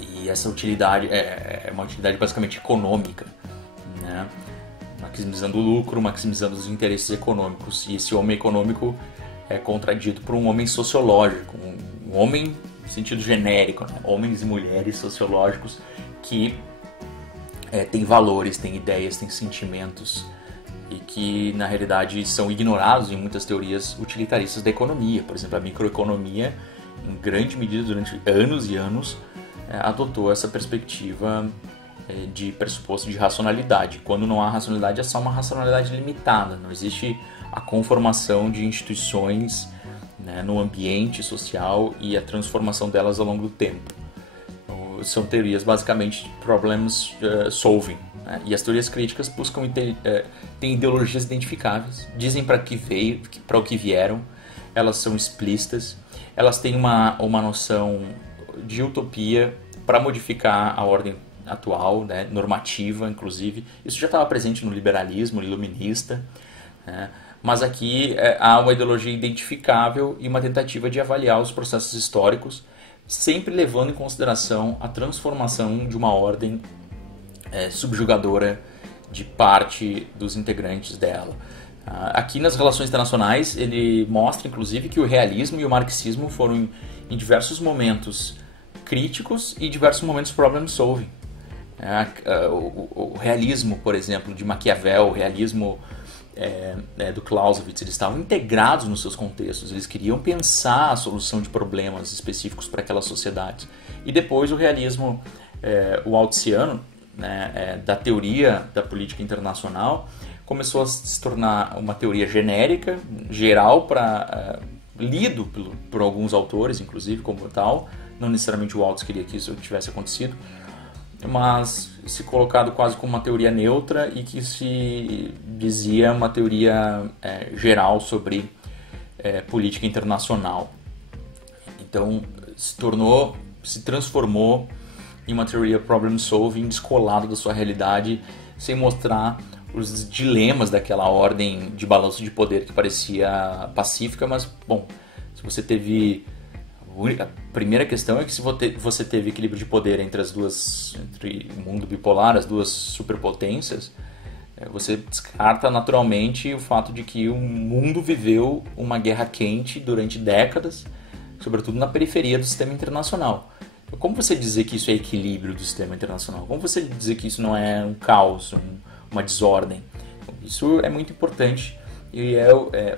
e essa utilidade é uma utilidade basicamente econômica, né, maximizando o lucro, maximizando os interesses econômicos, e esse homem econômico é contradito por um homem sociológico, um homem no sentido genérico, né, homens e mulheres sociológicos que têm valores, têm ideias, têm sentimentos e que na realidade são ignorados em muitas teorias utilitaristas da economia. Por exemplo, a microeconomia, em grande medida durante anos e anos, adotou essa perspectiva de pressuposto de racionalidade. Quando não há racionalidade, é só uma racionalidade limitada, não existe a conformação de instituições, né, no ambiente social e a transformação delas ao longo do tempo. São teorias basicamente de problems solving, né? E as teorias críticas buscam têm ideologias identificáveis, dizem para que veio, para o que vieram, elas são explícitas, elas têm uma noção de utopia para modificar a ordem atual, né, normativa, inclusive. Isso já estava presente no liberalismo iluminista, né, mas aqui há uma ideologia identificável e uma tentativa de avaliar os processos históricos, sempre levando em consideração a transformação de uma ordem subjugadora de parte dos integrantes dela. Aqui nas relações internacionais ele mostra inclusive que o realismo e o marxismo foram em diversos momentos críticos e diversos momentos problem solving. O realismo, por exemplo, de Maquiavel, o realismo do Clausewitz, eles estavam integrados nos seus contextos, eles queriam pensar a solução de problemas específicos para aquelas sociedades. E depois o realismo waltziano, né, da teoria da política internacional, começou a se tornar uma teoria genérica, geral, lido por alguns autores, inclusive, como tal. Não necessariamente o Waltz queria que isso tivesse acontecido, mas se colocado quase como uma teoria neutra e que se dizia uma teoria geral sobre política internacional. Então se transformou em uma teoria problem solving descolado da sua realidade, sem mostrar os dilemas daquela ordem de balanço de poder que parecia pacífica, mas, bom, se você teve... A primeira questão é que se você teve equilíbrio de poder entre o mundo bipolar, as duas superpotências, você descarta naturalmente o fato de que o mundo viveu uma guerra quente durante décadas, sobretudo na periferia do sistema internacional. Como você dizer que isso é equilíbrio do sistema internacional? Como você dizer que isso não é um caos, uma desordem? Isso é muito importante e é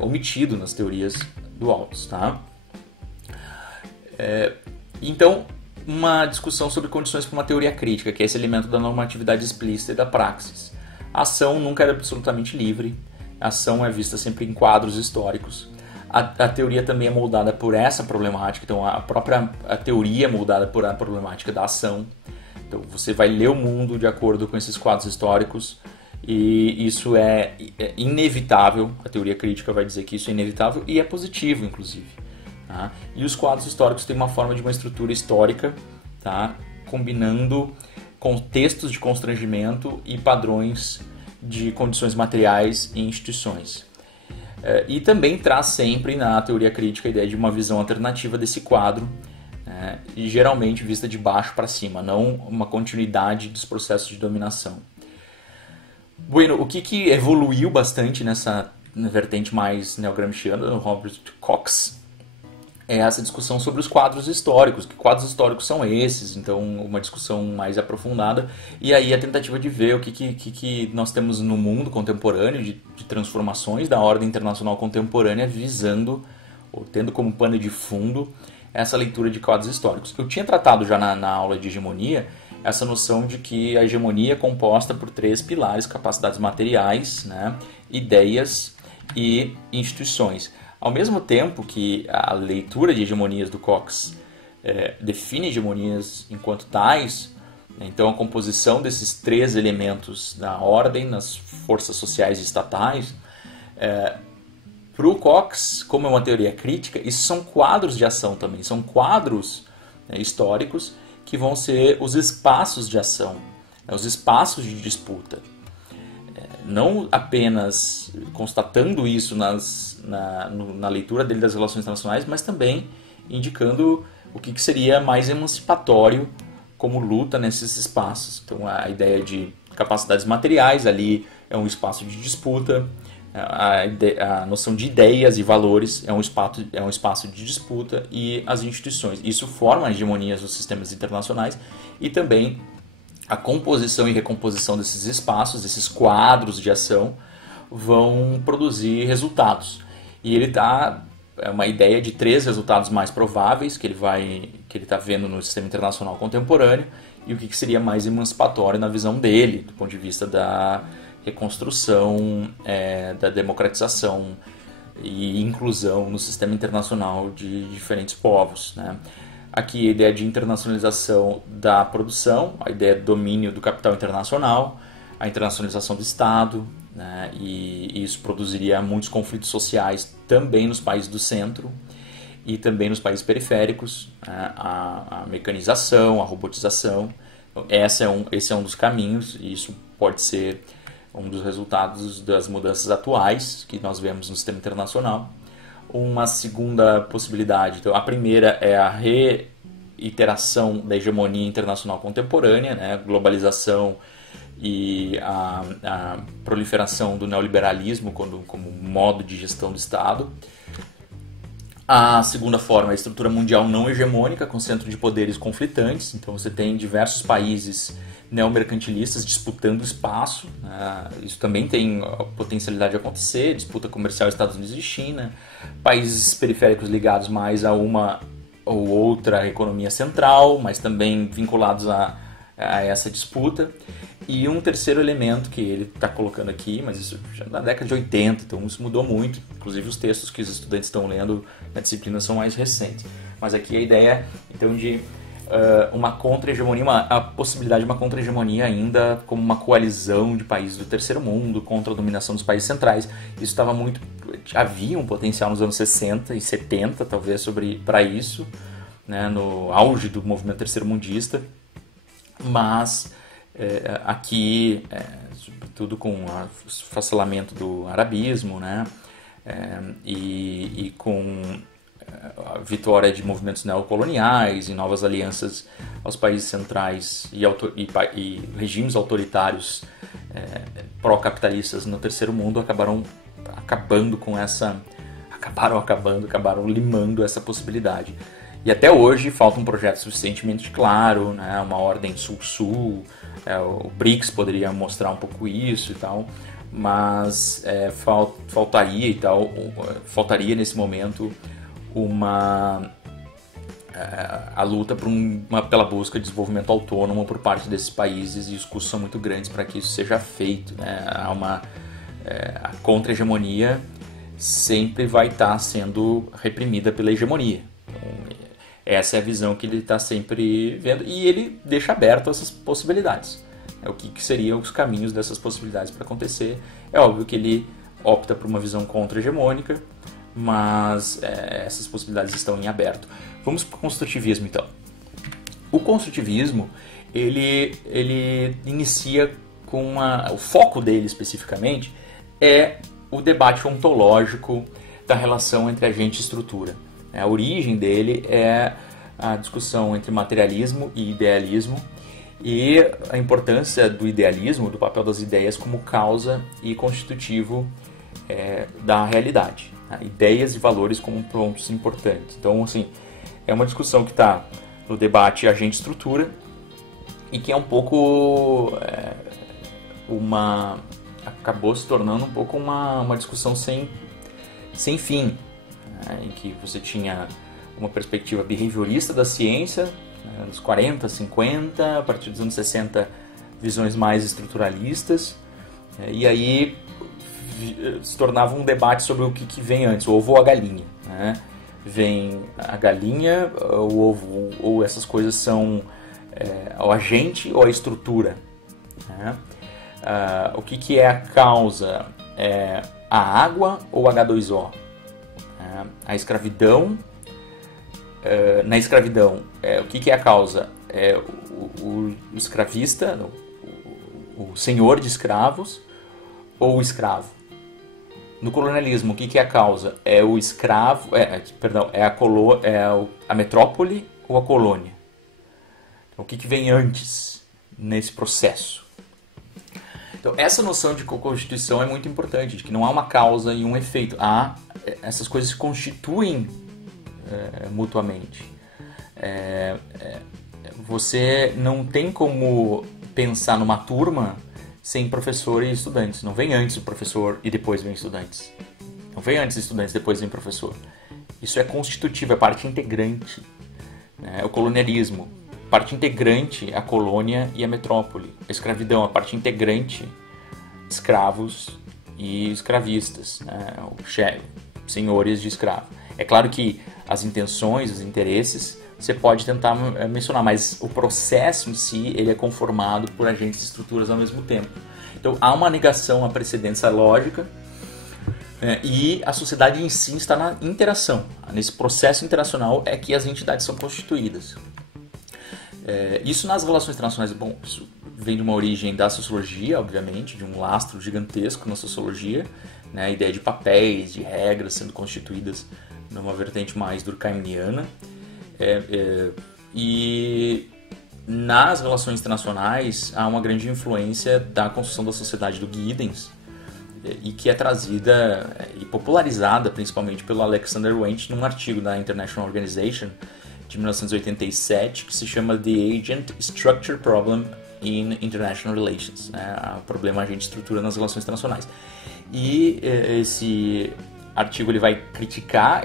omitido nas teorias do Waltz, tá? Então, uma discussão sobre condições para uma teoria crítica, que é esse elemento da normatividade explícita e da praxis. A ação nunca é absolutamente livre, a ação é vista sempre em quadros históricos. A teoria também é moldada por essa problemática, então a teoria é moldada por a problemática da ação. Então você vai ler o mundo de acordo com esses quadros históricos e isso é inevitável, a teoria crítica vai dizer que isso é inevitável e é positivo, inclusive. Tá? E os quadros históricos têm uma forma de uma estrutura histórica, tá? Combinando contextos de constrangimento e padrões de condições materiais e instituições. E também traz sempre na teoria crítica a ideia de uma visão alternativa desse quadro, e geralmente vista de baixo para cima, não uma continuidade dos processos de dominação. Bueno, o que evoluiu bastante nessa vertente mais neo-gramsciana do Robert Cox é essa discussão sobre os quadros históricos. Que quadros históricos são esses? Então, uma discussão mais aprofundada. E aí a tentativa de ver o que nós temos no mundo contemporâneo, de transformações da ordem internacional contemporânea, visando, ou tendo como pano de fundo, essa leitura de quadros históricos. Eu tinha tratado já na aula de hegemonia essa noção de que a hegemonia é composta por 3 pilares: capacidades materiais, né, ideias e instituições. Ao mesmo tempo que a leitura de hegemonias do Cox define hegemonias enquanto tais, então a composição desses 3 elementos da ordem nas forças sociais e estatais, para o Cox, como é uma teoria crítica, isso são quadros de ação também, são quadros históricos que vão ser os espaços de ação, os espaços de disputa. Não apenas constatando isso na leitura dele das relações internacionais, mas também indicando o que seria mais emancipatório como luta nesses espaços. Então a ideia de capacidades materiais ali é um espaço de disputa, a noção de ideias e valores é um espaço de disputa, e as instituições. Isso forma hegemonias dos sistemas internacionais, e também a composição e recomposição desses espaços, desses quadros de ação, vão produzir resultados. E ele uma ideia de 3 resultados mais prováveis que ele está vendo no sistema internacional contemporâneo, e o que seria mais emancipatório na visão dele, do ponto de vista da reconstrução, da democratização e inclusão no sistema internacional de diferentes povos, né? Aqui a ideia de internacionalização da produção, a ideia de domínio do capital internacional, a internacionalização do Estado, né? E isso produziria muitos conflitos sociais também nos países do centro. e também nos países periféricos, a mecanização, a robotização. Então, esse é um dos caminhos, e isso pode ser um dos resultados das mudanças atuais que nós vemos no sistema internacional. Uma segunda possibilidade, então, a primeira é a reiteração da hegemonia internacional contemporânea, né, a globalização e a proliferação do neoliberalismo como modo de gestão do Estado. A segunda forma é a estrutura mundial não hegemônica, com centro de poderes conflitantes. Então você tem diversos países neomercantilistas disputando espaço. Isso também tem a potencialidade de acontecer, disputa comercial Estados Unidos e China. Países periféricos ligados mais a uma ou outra economia central, mas também vinculados a essa disputa. E um terceiro elemento que ele está colocando aqui, mas isso já na década de 80, então isso mudou muito. Inclusive os textos que os estudantes estão lendo na disciplina são mais recentes. Mas aqui a ideia, então, de uma contra-hegemonia, a possibilidade de uma contra-hegemonia ainda como uma coalizão de países do terceiro mundo contra a dominação dos países centrais. Isso estava muito... havia um potencial nos anos 60 e 70, talvez, para isso, né, no auge do movimento terceiro-mundista. Mas aqui, sobretudo com o facelamento do arabismo, né, e com a vitória de movimentos neocoloniais e novas alianças aos países centrais e regimes autoritários pró-capitalistas no terceiro mundo acabaram limando essa possibilidade. E até hoje falta um projeto suficientemente claro, né, uma ordem sul-sul, o BRICS poderia mostrar um pouco isso e tal, mas faltaria nesse momento a luta pela busca de desenvolvimento autônomo por parte desses países, e os custos são muito grandes para que isso seja feito, né? A contra-hegemonia sempre vai estar sendo reprimida pela hegemonia. Então, essa é a visão que ele está sempre vendo, e ele deixa aberto essas possibilidades. O que seriam os caminhos dessas possibilidades para acontecer? É óbvio que ele opta por uma visão contra-hegemônica, mas essas possibilidades estão em aberto. Vamos para o construtivismo, então. O construtivismo, ele inicia com o foco dele especificamente é o debate ontológico da relação entre agente e estrutura. A origem dele é a discussão entre materialismo e idealismo, e a importância do idealismo, do papel das ideias como causa e constitutivo da realidade. Ideias e valores como pontos importantes. Então, assim, é uma discussão que está no debate agente-estrutura e que é um pouco acabou se tornando um pouco uma discussão sem fim, em que você tinha uma perspectiva behaviorista da ciência, nos 40, 50, a partir dos anos 60, visões mais estruturalistas, e aí se tornava um debate sobre o que vem antes, o ovo ou a galinha, né? Vem a galinha, o ovo, ou essas coisas são o agente ou a estrutura, né? O que é a causa? É a água ou H2O? A escravidão, na escravidão, o que é a causa? É o escravista, o senhor de escravos, ou o escravo? No colonialismo, o que é a causa? É o escravo, a metrópole ou a colônia? Então, o que vem antes nesse processo? Então, essa noção de constituição é muito importante, de que não há uma causa e um efeito. Essas coisas se constituem mutuamente. Você não tem como pensar numa turma sem professor e estudantes. Não vem antes o professor e depois vem estudantes. Não vem antes estudantes e depois vem professor. Isso é constitutivo, é parte integrante. O colonialismo, parte integrante a colônia e a metrópole. A escravidão, a parte integrante escravos e escravistas, senhores de escravo. É claro que as intenções, os interesses, você pode tentar mencionar, mas o processo em si, ele é conformado por agentes e estruturas ao mesmo tempo. Então, há uma negação à precedência lógica, E a sociedade em si está na interação. Nesse processo interacional é que as entidades são constituídas. Isso nas relações internacionais, bom, isso vem de uma origem da sociologia, obviamente, de um lastro gigantesco na sociologia, né, a ideia de papéis, de regras sendo constituídas numa vertente mais durkheimiana. E nas relações internacionais há uma grande influência da construção da sociedade do Giddens, e que é trazida e popularizada principalmente pelo Alexander Wendt num artigo da International Organization de 1987 que se chama The Agent Structure Problem in International Relations, né? O problema agente-estrutura nas relações internacionais. E esse artigo ele vai criticar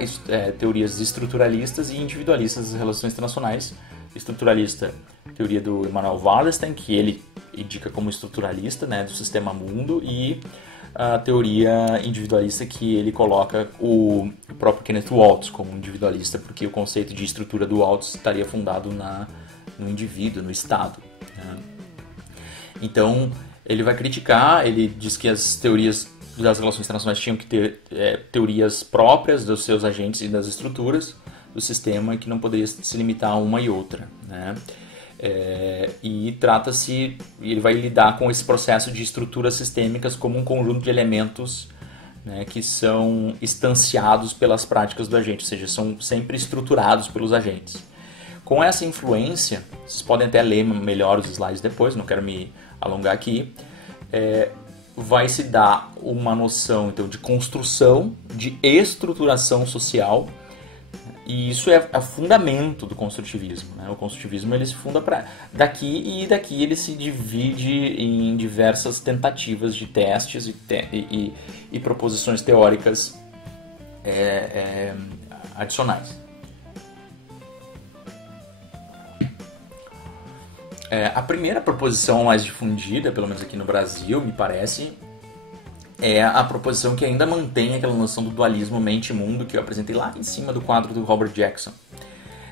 teorias estruturalistas e individualistas das relações internacionais. Estruturalista, teoria do Emanuel Wallerstein, que ele indica como estruturalista, né, do sistema mundo, e a teoria individualista que ele coloca o próprio Kenneth Waltz como individualista, porque o conceito de estrutura do Waltz estaria fundado no indivíduo, no Estado, né? Então, ele vai criticar, ele diz que as teorias das relações internacionais tinham que ter teorias próprias dos seus agentes e das estruturas do sistema, que não poderia se limitar a uma e outra, né? E ele vai lidar com esse processo de estruturas sistêmicas como um conjunto de elementos, né, que são instanciados pelas práticas do agente, ou seja, são sempre estruturados pelos agentes. Com essa influência, vocês podem até ler melhor os slides depois, não quero me alongar aqui, vai se dar uma noção então, de construção, de estruturação social. E isso é o fundamento do construtivismo, né? O construtivismo ele se funda daqui, e daqui ele se divide em diversas tentativas de testes e proposições teóricas adicionais. A primeira proposição mais difundida, pelo menos aqui no Brasil, me parece, é a proposição que ainda mantém aquela noção do dualismo mente-mundo que eu apresentei lá em cima do quadro do Robert Jackson.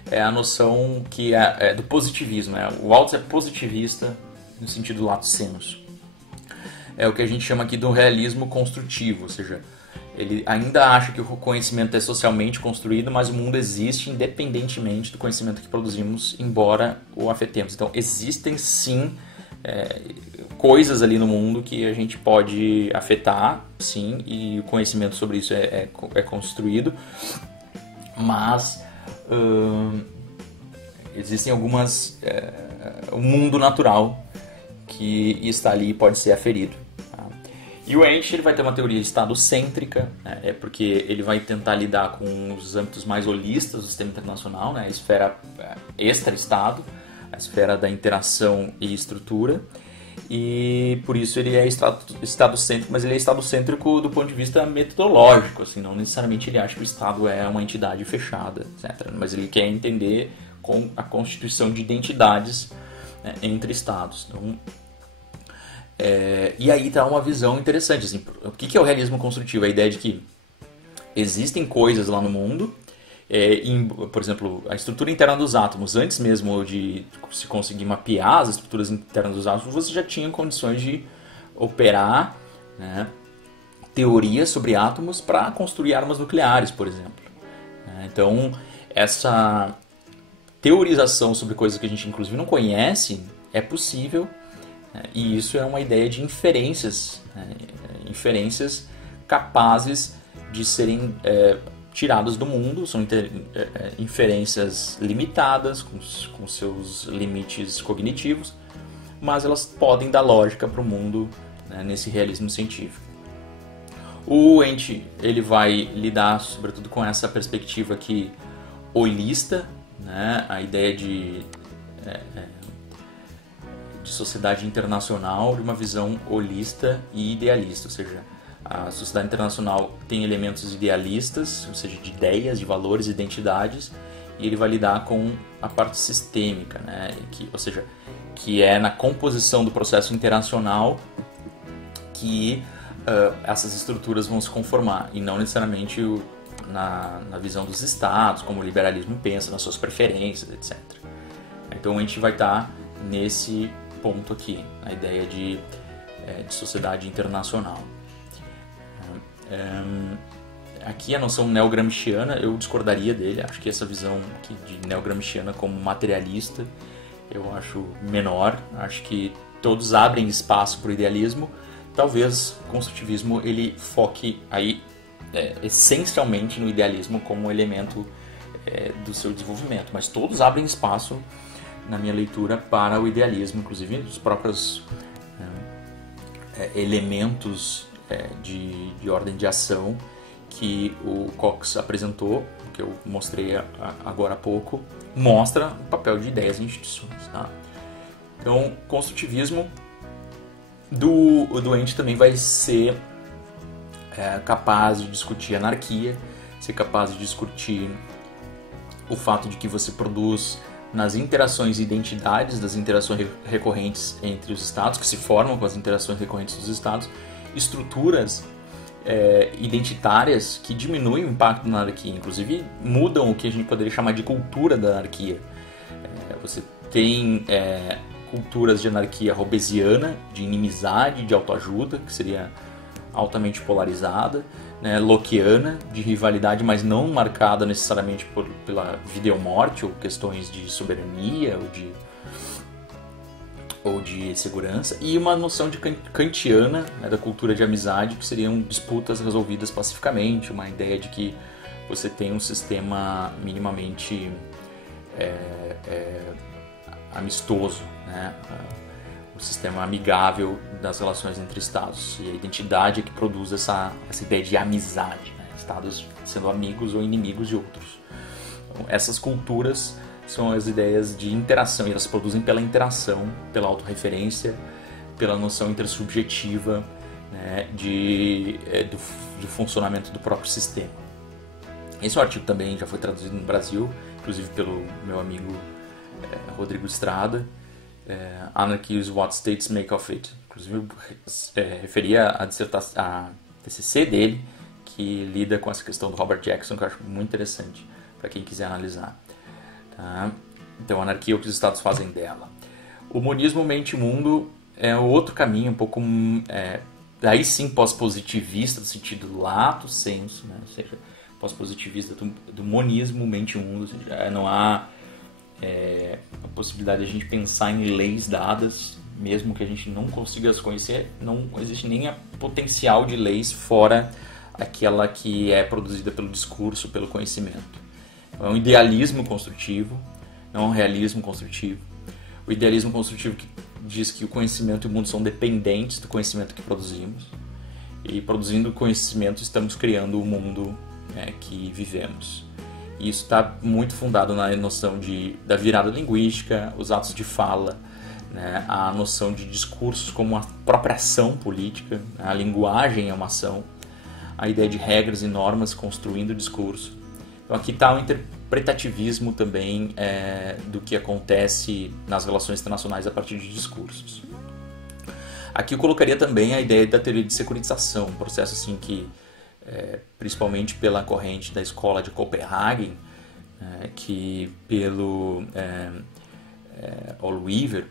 É a noção que é do positivismo. O Waltz é positivista no sentido lato sensu. É o que a gente chama aqui do realismo construtivo, ou seja, ele ainda acha que o conhecimento é socialmente construído, mas o mundo existe independentemente do conhecimento que produzimos, embora o afetemos. Então, existem sim coisas ali no mundo que a gente pode afetar, sim, e o conhecimento sobre isso é construído, mas existem algumas... o mundo natural que está ali e pode ser aferido. Tá? E o Wendt ele vai ter uma teoria estado-cêntrica, né? Porque ele vai tentar lidar com os âmbitos mais holistas do sistema internacional, né? A esfera extra-estado, a esfera da interação e estrutura, e por isso ele é estado-cêntrico, mas ele é estado-cêntrico do ponto de vista metodológico, assim, não necessariamente ele acha que o Estado é uma entidade fechada, etc. Mas ele quer entender com a constituição de identidades, né, entre Estados. Então, e aí está uma visão interessante. Assim, o que é o realismo construtivo? A ideia de que existem coisas lá no mundo, por exemplo, a estrutura interna dos átomos, antes mesmo de se conseguir mapear as estruturas internas dos átomos, você já tinha condições de operar, né, teorias sobre átomos para construir armas nucleares, por exemplo. Então, essa teorização sobre coisas que a gente inclusive não conhece é possível, né, e isso é uma ideia de inferências, né, inferências capazes de serem tiradas do mundo, são inferências limitadas, com seus limites cognitivos, mas elas podem dar lógica para o mundo, né, nesse realismo científico. O Wendt ele vai lidar sobretudo com essa perspectiva aqui holista, né, a ideia de sociedade internacional, de uma visão holista e idealista, ou seja, a sociedade internacional tem elementos idealistas, ou seja, de ideias, de valores, identidades, e ele vai lidar com a parte sistêmica, né? Ou seja, que é na composição do processo internacional que essas estruturas vão se conformar, e não necessariamente na visão dos estados, como o liberalismo pensa, nas suas preferências, etc. Então a gente vai estar nesse ponto aqui, a ideia de sociedade internacional. Aqui a noção neogramsciana, eu discordaria dele, acho que essa visão aqui de neogramsciana como materialista, eu acho menor, acho que todos abrem espaço para o idealismo, talvez o construtivismo ele foque aí essencialmente no idealismo como elemento do seu desenvolvimento, mas todos abrem espaço, na minha leitura, para o idealismo, inclusive os próprios elementos de ordem de ação que o Cox apresentou, que eu mostrei agora há pouco, mostra o papel de ideias e instituições. Tá? Então, construtivismo do doente também vai ser capaz de discutir anarquia, ser capaz de discutir o fato de que você produz nas interações e identidades das interações recorrentes entre os estados, que se formam com as interações recorrentes dos estados, estruturas identitárias que diminuem o impacto na anarquia, inclusive mudam o que a gente poderia chamar de cultura da anarquia. Você tem culturas de anarquia hobbesiana, de inimizade, de autoajuda, que seria altamente polarizada, né, lockeana, de rivalidade, mas não marcada necessariamente pela vida ou morte, ou questões de soberania, ou de segurança, e uma noção de kantiana, né, da cultura de amizade, que seriam disputas resolvidas pacificamente, uma ideia de que você tem um sistema minimamente amistoso, né, um sistema amigável das relações entre estados, e a identidade é que produz essa ideia de amizade, né, estados sendo amigos ou inimigos de outros. Então, essas culturas são as ideias de interação, e elas se produzem pela interação, pela autorreferência, pela noção intersubjetiva, né, do funcionamento do próprio sistema. Esse artigo também já foi traduzido no Brasil, inclusive pelo meu amigo Rodrigo Estrada, Anarchy is what states make of it. Inclusive referia a TCC dele, que lida com essa questão do Robert Jackson, que eu acho muito interessante para quem quiser analisar. Tá? Então, a anarquia é o que os estados fazem dela. O monismo mente-mundo é outro caminho, um pouco aí sim pós-positivista, no sentido lato sensu, né? Ou seja, pós-positivista do monismo mente-mundo, não há a possibilidade de a gente pensar em leis dadas, mesmo que a gente não consiga as conhecer, não existe nem a potencial de leis fora aquela que é produzida pelo discurso, pelo conhecimento. É um idealismo construtivo, não é um realismo construtivo. O idealismo construtivo que diz que o conhecimento e o mundo são dependentes do conhecimento que produzimos, e produzindo conhecimento estamos criando o mundo que vivemos. E isso está muito fundado na noção da virada linguística, os atos de fala, né, a noção de discursos como a própria ação política, a linguagem é uma ação, a ideia de regras e normas construindo o discurso. Então aqui está o interpretativismo também do que acontece nas relações internacionais a partir de discursos. Aqui eu colocaria também a ideia da teoria de securitização, um processo assim que, principalmente pela corrente da escola de Copenhagen, que pelo Allweaver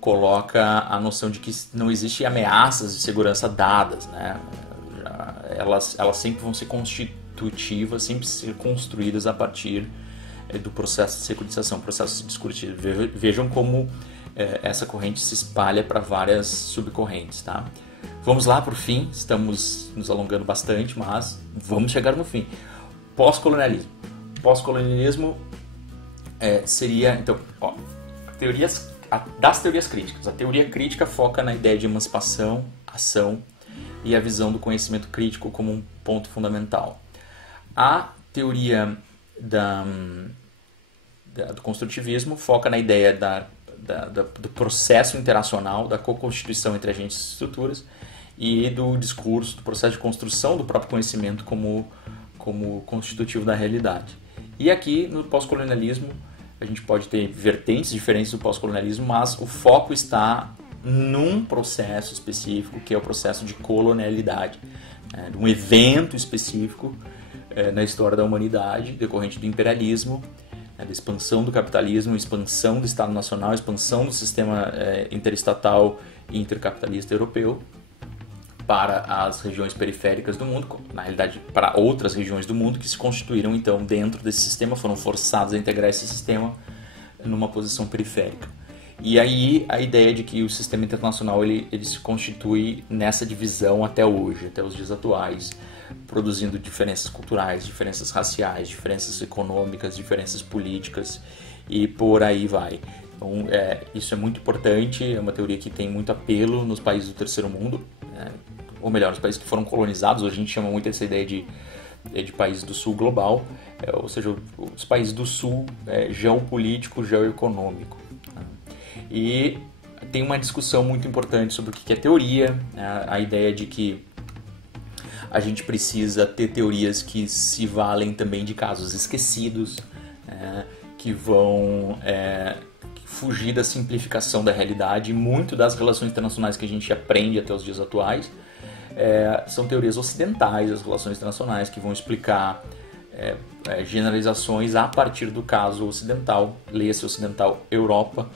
coloca a noção de que não existem ameaças de segurança dadas, né? Elas sempre vão ser constitutivas, sempre ser construídas a partir do processo de securitização, processo discursivo. Vejam como essa corrente se espalha para várias subcorrentes, tá? Vamos lá para o fim, estamos nos alongando bastante, mas vamos chegar no fim. Pós-colonialismo. Pós-colonialismo seria, então, das teorias críticas. A teoria crítica foca na ideia de emancipação, ação e a visão do conhecimento crítico como um ponto fundamental. A teoria do construtivismo foca na ideia do processo interacional, da co-constituição entre agentes e estruturas, e do discurso, do processo de construção do próprio conhecimento como constitutivo da realidade. E aqui, no pós-colonialismo, a gente pode ter vertentes diferentes do pós-colonialismo, mas o foco está num processo específico, que é o processo de colonialidade, de um evento específico na história da humanidade, decorrente do imperialismo, da expansão do capitalismo, expansão do Estado Nacional, expansão do sistema interestatal e intercapitalista europeu, para as regiões periféricas do mundo, na realidade para outras regiões do mundo que se constituíram então dentro desse sistema, foram forçados a integrar esse sistema numa posição periférica. E aí a ideia de que o sistema internacional ele se constitui nessa divisão até hoje, até os dias atuais, produzindo diferenças culturais, diferenças raciais, diferenças econômicas, diferenças políticas e por aí vai. Então, isso é muito importante, é uma teoria que tem muito apelo nos países do terceiro mundo, ou melhor, os países que foram colonizados. Hoje a gente chama muito essa ideia de países do sul global, ou seja, os países do sul geopolítico, geoeconômico. E tem uma discussão muito importante sobre o que é teoria, a ideia de que a gente precisa ter teorias que se valem também de casos esquecidos, que vão fugir da simplificação da realidade. Muito das relações internacionais que a gente aprende até os dias atuais são teorias ocidentais das relações internacionais, que vão explicar generalizações a partir do caso ocidental, leia-se ocidental Europa,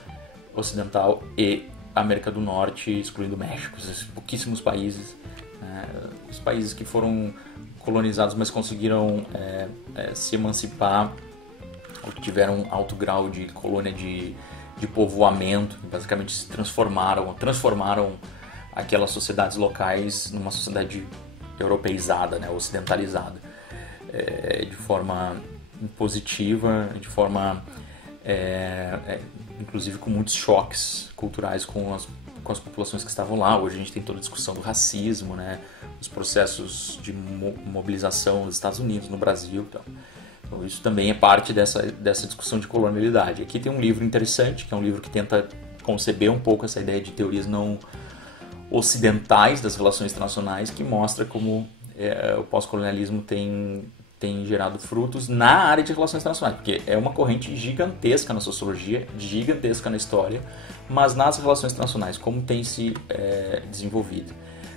ocidental e América do Norte, excluindo México, pouquíssimos países, os países que foram colonizados, mas conseguiram se emancipar, ou que tiveram um alto grau de colônia de povoamento, basicamente se transformaram aquelas sociedades locais numa sociedade europeizada, ocidentalizada, de forma positiva, de forma inclusive com muitos choques culturais com as populações que estavam lá. Hoje a gente tem toda a discussão do racismo, os processos de mobilização nos Estados Unidos, no Brasil. Então isso também é parte dessa discussão de colonialidade. Aqui tem um livro interessante, que é um livro que tenta conceber um pouco essa ideia de teorias não ocidentais das relações internacionais, que mostra como o pós-colonialismo tem gerado frutos na área de relações internacionais, porque é uma corrente gigantesca na sociologia, gigantesca na história, mas nas relações internacionais, como tem se desenvolvido.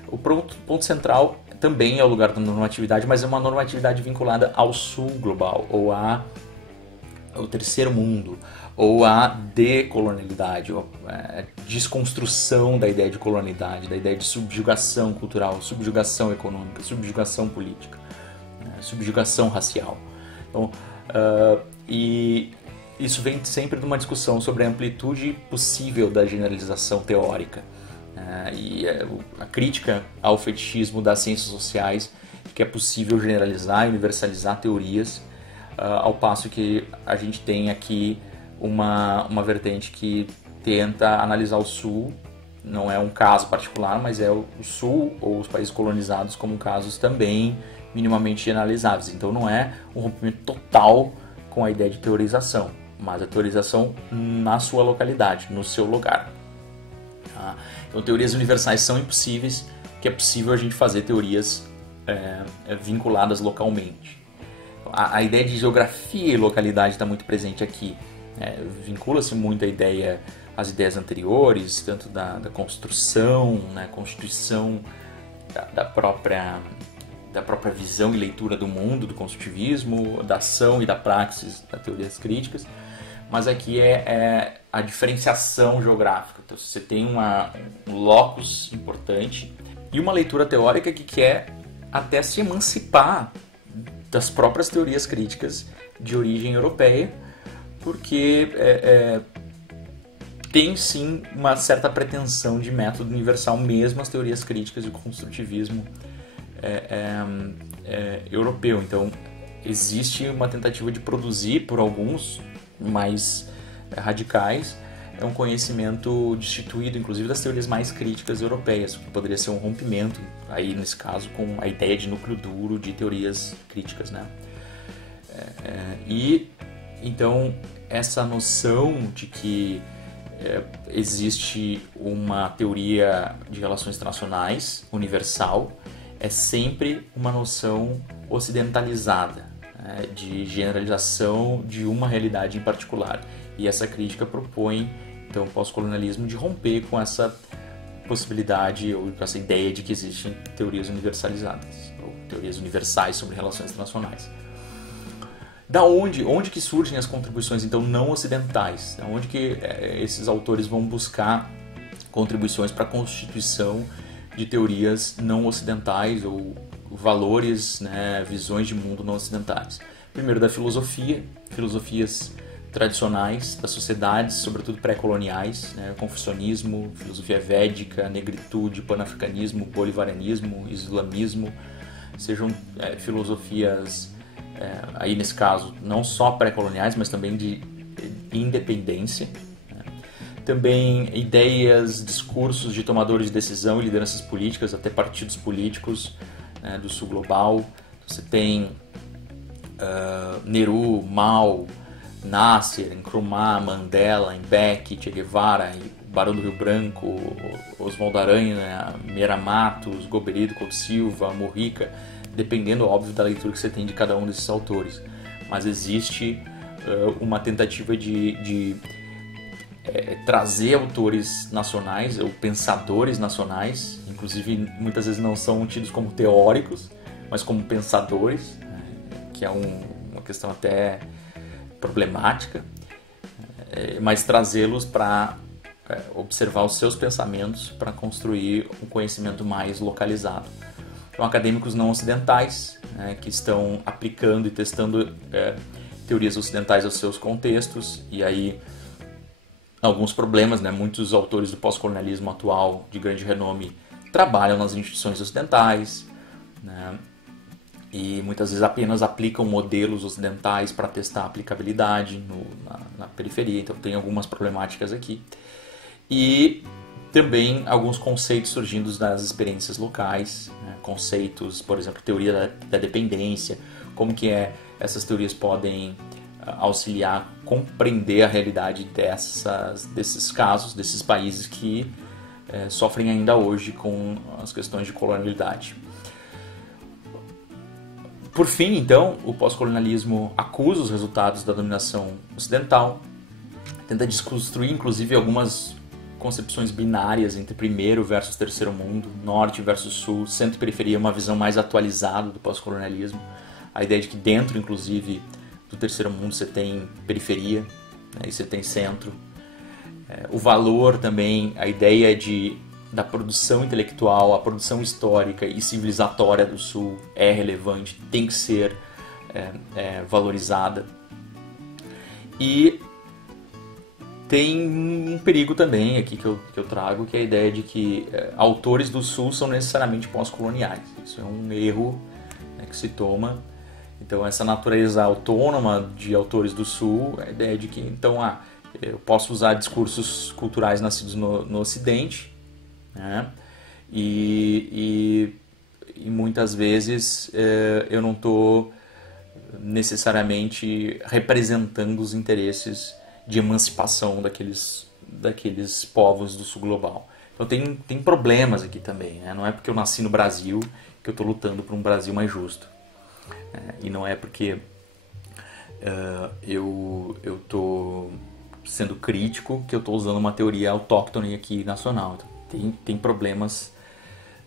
O ponto central também é o lugar da normatividade, mas é uma normatividade vinculada ao sul global, ou ao terceiro mundo, ou à decolonialidade, ou à desconstrução da ideia de colonialidade, da ideia de subjugação cultural, subjugação econômica, subjugação política, subjugação racial. Então, e isso vem sempre de uma discussão sobre a amplitude possível da generalização teórica, e a crítica ao fetichismo das ciências sociais, que é possível generalizar e universalizar teorias, ao passo que a gente tem aqui uma vertente que tenta analisar o Sul, não é um caso particular, mas é o Sul ou os países colonizados como casos também minimamente generalizáveis. Então não é um rompimento total com a ideia de teorização, mas a teorização na sua localidade, no seu lugar. Então teorias universais são impossíveis, que é possível a gente fazer teorias vinculadas localmente. A ideia de geografia e localidade está muito presente aqui. Vincula-se muito às ideias anteriores, tanto da construção, constituição da própria visão e leitura do mundo, do construtivismo, da ação e da praxis das teorias críticas, mas aqui é a diferenciação geográfica. Então você tem um locus importante e uma leitura teórica que quer até se emancipar das próprias teorias críticas de origem europeia, porque tem sim uma certa pretensão de método universal, mesmo as teorias críticas e o construtivismo europeu. Então existe uma tentativa de produzir, por alguns mais radicais, um conhecimento destituído, inclusive, das teorias mais críticas europeias, que poderia ser um rompimento, aí nesse caso, com a ideia de núcleo duro de teorias críticas, e então essa noção de que existe uma teoria de relações internacionais universal é sempre uma noção ocidentalizada, de generalização de uma realidade em particular. E essa crítica propõe, então, o pós-colonialismo de romper com essa possibilidade ou com essa ideia de que existem teorias universalizadas, ou teorias universais sobre relações internacionais. Da onde que surgem as contribuições, então, não ocidentais? Onde que esses autores vão buscar contribuições para a constituição de teorias não ocidentais ou valores, né, visões de mundo não ocidentais. Primeiro da filosofia, filosofias tradicionais das sociedades, sobretudo pré-coloniais, né, confucionismo, filosofia védica, negritude, panafricanismo, bolivarianismo, islamismo, sejam filosofias, aí nesse caso, não só pré-coloniais, mas também de independência. Né. Também ideias, discursos de tomadores de decisão e lideranças políticas, até partidos políticos, né, do sul global. Você tem Nehru, Mao, Nasser, Nkrumah, Mandela, Mbeki, Che Guevara, Barão do Rio Branco, Oswaldo Aranha, Meira Matos, Goberido, Couto Silva, Mujica, dependendo, óbvio, da leitura que você tem de cada um desses autores. Mas existe uma tentativa de trazer autores nacionais, ou pensadores nacionais, inclusive muitas vezes não são tidos como teóricos, mas como pensadores, né, que é uma questão até problemática, mas trazê-los para observar os seus pensamentos para construir um conhecimento mais localizado. Então, acadêmicos não ocidentais, né, que estão aplicando e testando teorias ocidentais aos seus contextos, e aí alguns problemas, né? Muitos autores do pós-colonialismo atual de grande renome trabalham nas instituições ocidentais, né? E muitas vezes apenas aplicam modelos ocidentais para testar a aplicabilidade na periferia, então tem algumas problemáticas aqui. E também alguns conceitos surgindo das experiências locais, né? Conceitos, por exemplo, teoria da dependência, como que essas teorias podem auxiliar, compreender a realidade desses casos, desses países que sofrem ainda hoje com as questões de colonialidade. Por fim, então, o pós-colonialismo acusa os resultados da dominação ocidental, tenta desconstruir, inclusive, algumas concepções binárias entre primeiro versus terceiro mundo, norte versus sul, centro e periferia, uma visão mais atualizada do pós-colonialismo, a ideia de que dentro, inclusive, do terceiro mundo você tem periferia, né, e você tem centro. O valor também, a ideia da produção intelectual, a produção histórica e civilizatória do Sul é relevante, tem que ser valorizada. E tem um perigo também aqui que eu trago, que é a ideia de que autores do Sul são necessariamente pós-coloniais. Isso é um erro, né, que se toma. Então, essa natureza autônoma de autores do Sul, a ideia de que, então, eu posso usar discursos culturais nascidos no Ocidente, né? E muitas vezes eu não estou necessariamente representando os interesses de emancipação daqueles povos do Sul global. Então, tem problemas aqui também, né? Não é porque eu nasci no Brasil que eu estou lutando por um Brasil mais justo. E não é porque eu estou sendo crítico que eu estou usando uma teoria autóctone aqui nacional. Então, tem problemas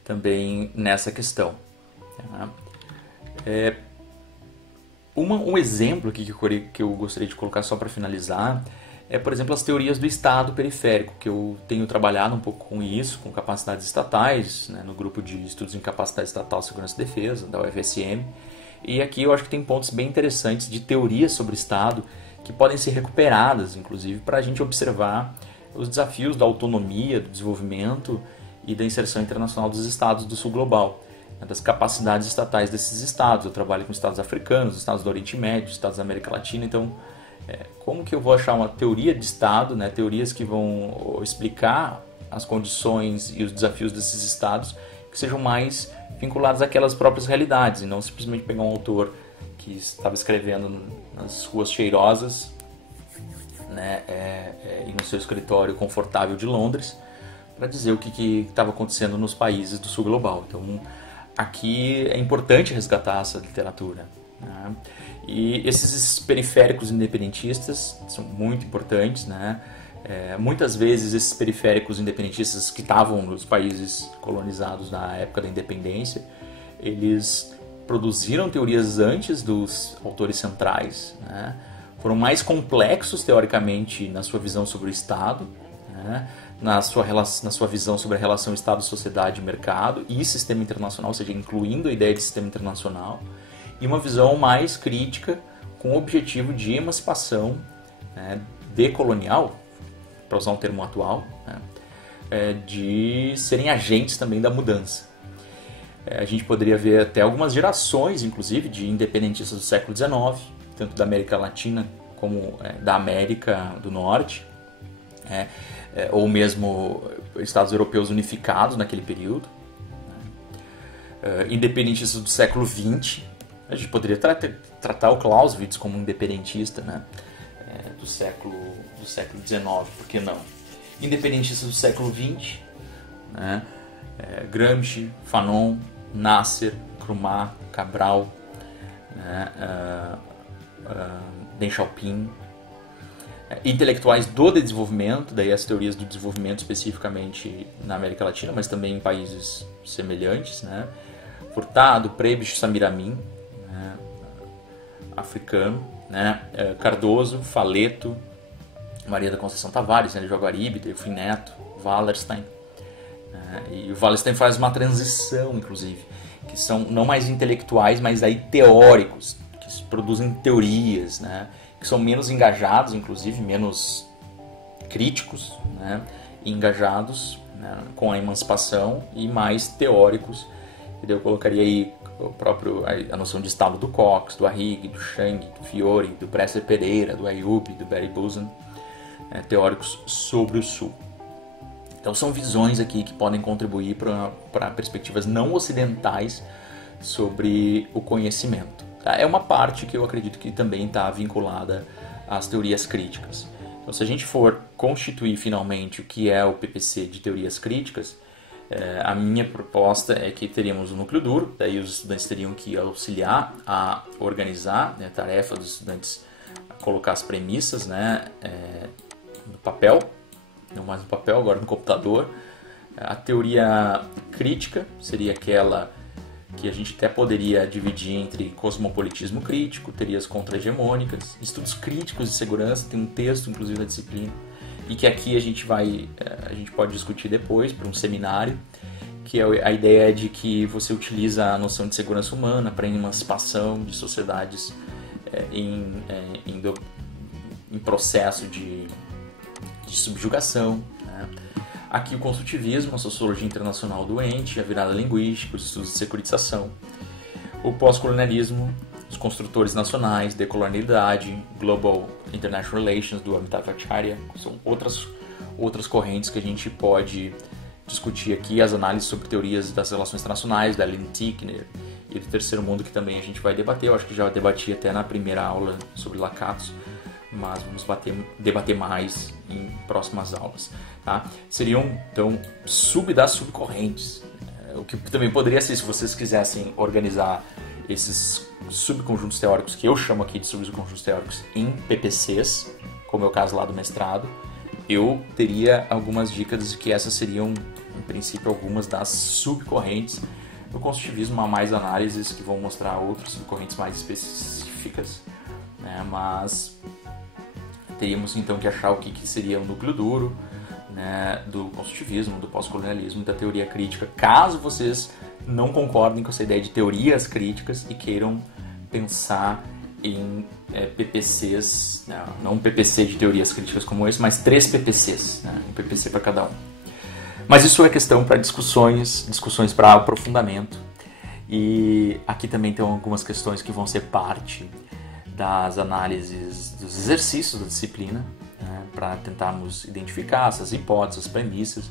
também nessa questão. Um exemplo aqui que eu gostaria de colocar só para finalizar é, por exemplo, as teorias do Estado periférico, que eu tenho trabalhado um pouco com isso, com capacidades estatais, né, no grupo de estudos em capacidade estatal, segurança e defesa, da UFSM. E aqui eu acho que tem pontos bem interessantes de teorias sobre o Estado que podem ser recuperadas, inclusive, para a gente observar os desafios da autonomia, do desenvolvimento e da inserção internacional dos Estados do Sul global, né, das capacidades estatais desses Estados. Eu trabalho com Estados africanos, Estados do Oriente Médio, Estados da América Latina, então como que eu vou achar uma teoria de Estado, né, teorias que vão explicar as condições e os desafios desses Estados que sejam mais vinculados àquelas próprias realidades, e não simplesmente pegar um autor que estava escrevendo nas ruas cheirosas, né, e no seu escritório confortável de Londres, para dizer o que estava acontecendo nos países do Sul global. Então, aqui é importante resgatar essa literatura, né? E esses periféricos independentistas são muito importantes, né? Muitas vezes esses periféricos independentistas que estavam nos países colonizados na época da independência, eles produziram teorias antes dos autores centrais, né? Foram mais complexos teoricamente na sua visão sobre o Estado, né, na sua visão sobre a relação Estado, sociedade, mercado e sistema internacional, ou seja, incluindo a ideia de sistema internacional, e uma visão mais crítica com o objetivo de emancipação, né, decolonial, para usar um termo atual, né, de serem agentes também da mudança. A gente poderia ver até algumas gerações, inclusive, de independentistas do século XIX, tanto da América Latina como da América do Norte, ou mesmo Estados europeus unificados naquele período. Independentistas do século XX, a gente poderia tratar o Clausewitz como um independentista, né, do século XIX, por que não? Independentistas do século XX, né, Gramsci, Fanon, Nasser, Krumah, Cabral, né, Deng Xiaoping, intelectuais do desenvolvimento, daí as teorias do desenvolvimento especificamente na América Latina, mas também em países semelhantes, né, Furtado, Prebisch, Samir Amin, né, africano, né, Cardoso, Faleto, Maria da Conceição Tavares, né, Jaguaribe, Delfim Neto, Wallerstein. E o Wallerstein faz uma transição, inclusive, que são não mais intelectuais, mas aí teóricos, que produzem teorias, né, que são menos engajados, inclusive menos críticos, né, e engajados, né, com a emancipação, e mais teóricos. E daí eu colocaria aí a noção de Estado do Cox, do Arrighi, do Chang, do Fiore, do Presser Pereira, do Ayub, do Barry Boson, teóricos sobre o Sul. Então são visões aqui que podem contribuir para perspectivas não ocidentais sobre o conhecimento. Tá? É uma parte que eu acredito que também está vinculada às teorias críticas. Então, se a gente for constituir finalmente o que é o PPC de teorias críticas, a minha proposta é que teríamos um núcleo duro, daí os estudantes teriam que auxiliar a organizar, né, a tarefa dos estudantes a colocar as premissas, né, no papel, não mais no papel, agora no computador. A teoria crítica seria aquela que a gente até poderia dividir entre cosmopolitismo crítico, teorias contra-hegemônicas, estudos críticos de segurança, tem um texto inclusive da disciplina, e que aqui a gente pode discutir depois para um seminário, que é a ideia de que você utiliza a noção de segurança humana para a emancipação de sociedades em processo de subjugação, né? Aqui o construtivismo, a sociologia internacional doente, a virada linguística, os estudos de securitização, o pós-colonialismo, os construtores nacionais, decolonialidade, Global International Relations, do Amitav Acharya, são outras correntes que a gente pode discutir aqui, as análises sobre teorias das relações internacionais, da Alan Tickner e do terceiro mundo, que também a gente vai debater. Eu acho que já debati até na primeira aula sobre Lakatos, mas vamos debater mais em próximas aulas. Tá? Seriam, então, subcorrentes. O que também poderia ser, se vocês quisessem organizar esses subconjuntos teóricos, que eu chamo aqui de subconjuntos teóricos, em PPCs, como é o caso lá do mestrado, eu teria algumas dicas de que essas seriam, em princípio, algumas das subcorrentes. No construtivismo há mais análises que vão mostrar outras subcorrentes mais específicas, né? Mas teríamos então que achar o que seria o núcleo duro, né, do construtivismo, do pós-colonialismo e da teoria crítica, caso vocês não concordem com essa ideia de teorias críticas e queiram pensar em PPCs, né, não um PPC de teorias críticas como esse, mas 3 PPCs, né, um PPC para cada um. Mas isso é questão para discussões para aprofundamento, e aqui também tem algumas questões que vão ser parte das análises dos exercícios da disciplina, né, para tentarmos identificar essas hipóteses, as premissas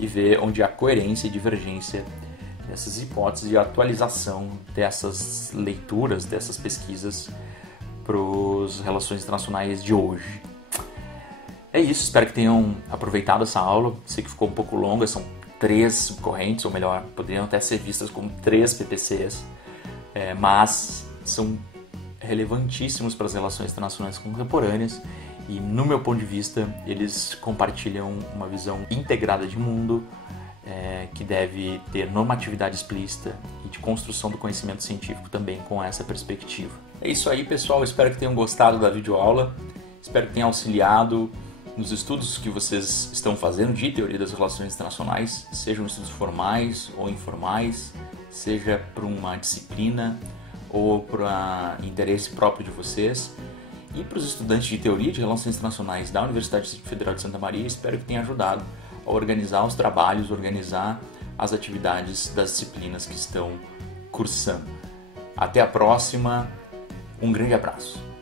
e ver onde há coerência e divergência dessas hipóteses e a atualização dessas leituras, dessas pesquisas para as relações internacionais de hoje. É isso, espero que tenham aproveitado essa aula. Sei que ficou um pouco longa, são 3 subcorrentes, ou melhor, poderiam até ser vistas como 3 PPCs, mas são relevantíssimos para as relações internacionais contemporâneas e, no meu ponto de vista, eles compartilham uma visão integrada de mundo, que deve ter normatividade explícita e de construção do conhecimento científico também com essa perspectiva. É isso aí, pessoal, espero que tenham gostado da videoaula, espero que tenha auxiliado nos estudos que vocês estão fazendo de teoria das relações internacionais, sejam estudos formais ou informais, seja para uma disciplina ou para interesse próprio de vocês. E para os estudantes de teoria de relações internacionais da Universidade Federal de Santa Maria, espero que tenha ajudado a organizar os trabalhos, organizar as atividades das disciplinas que estão cursando. Até a próxima, um grande abraço.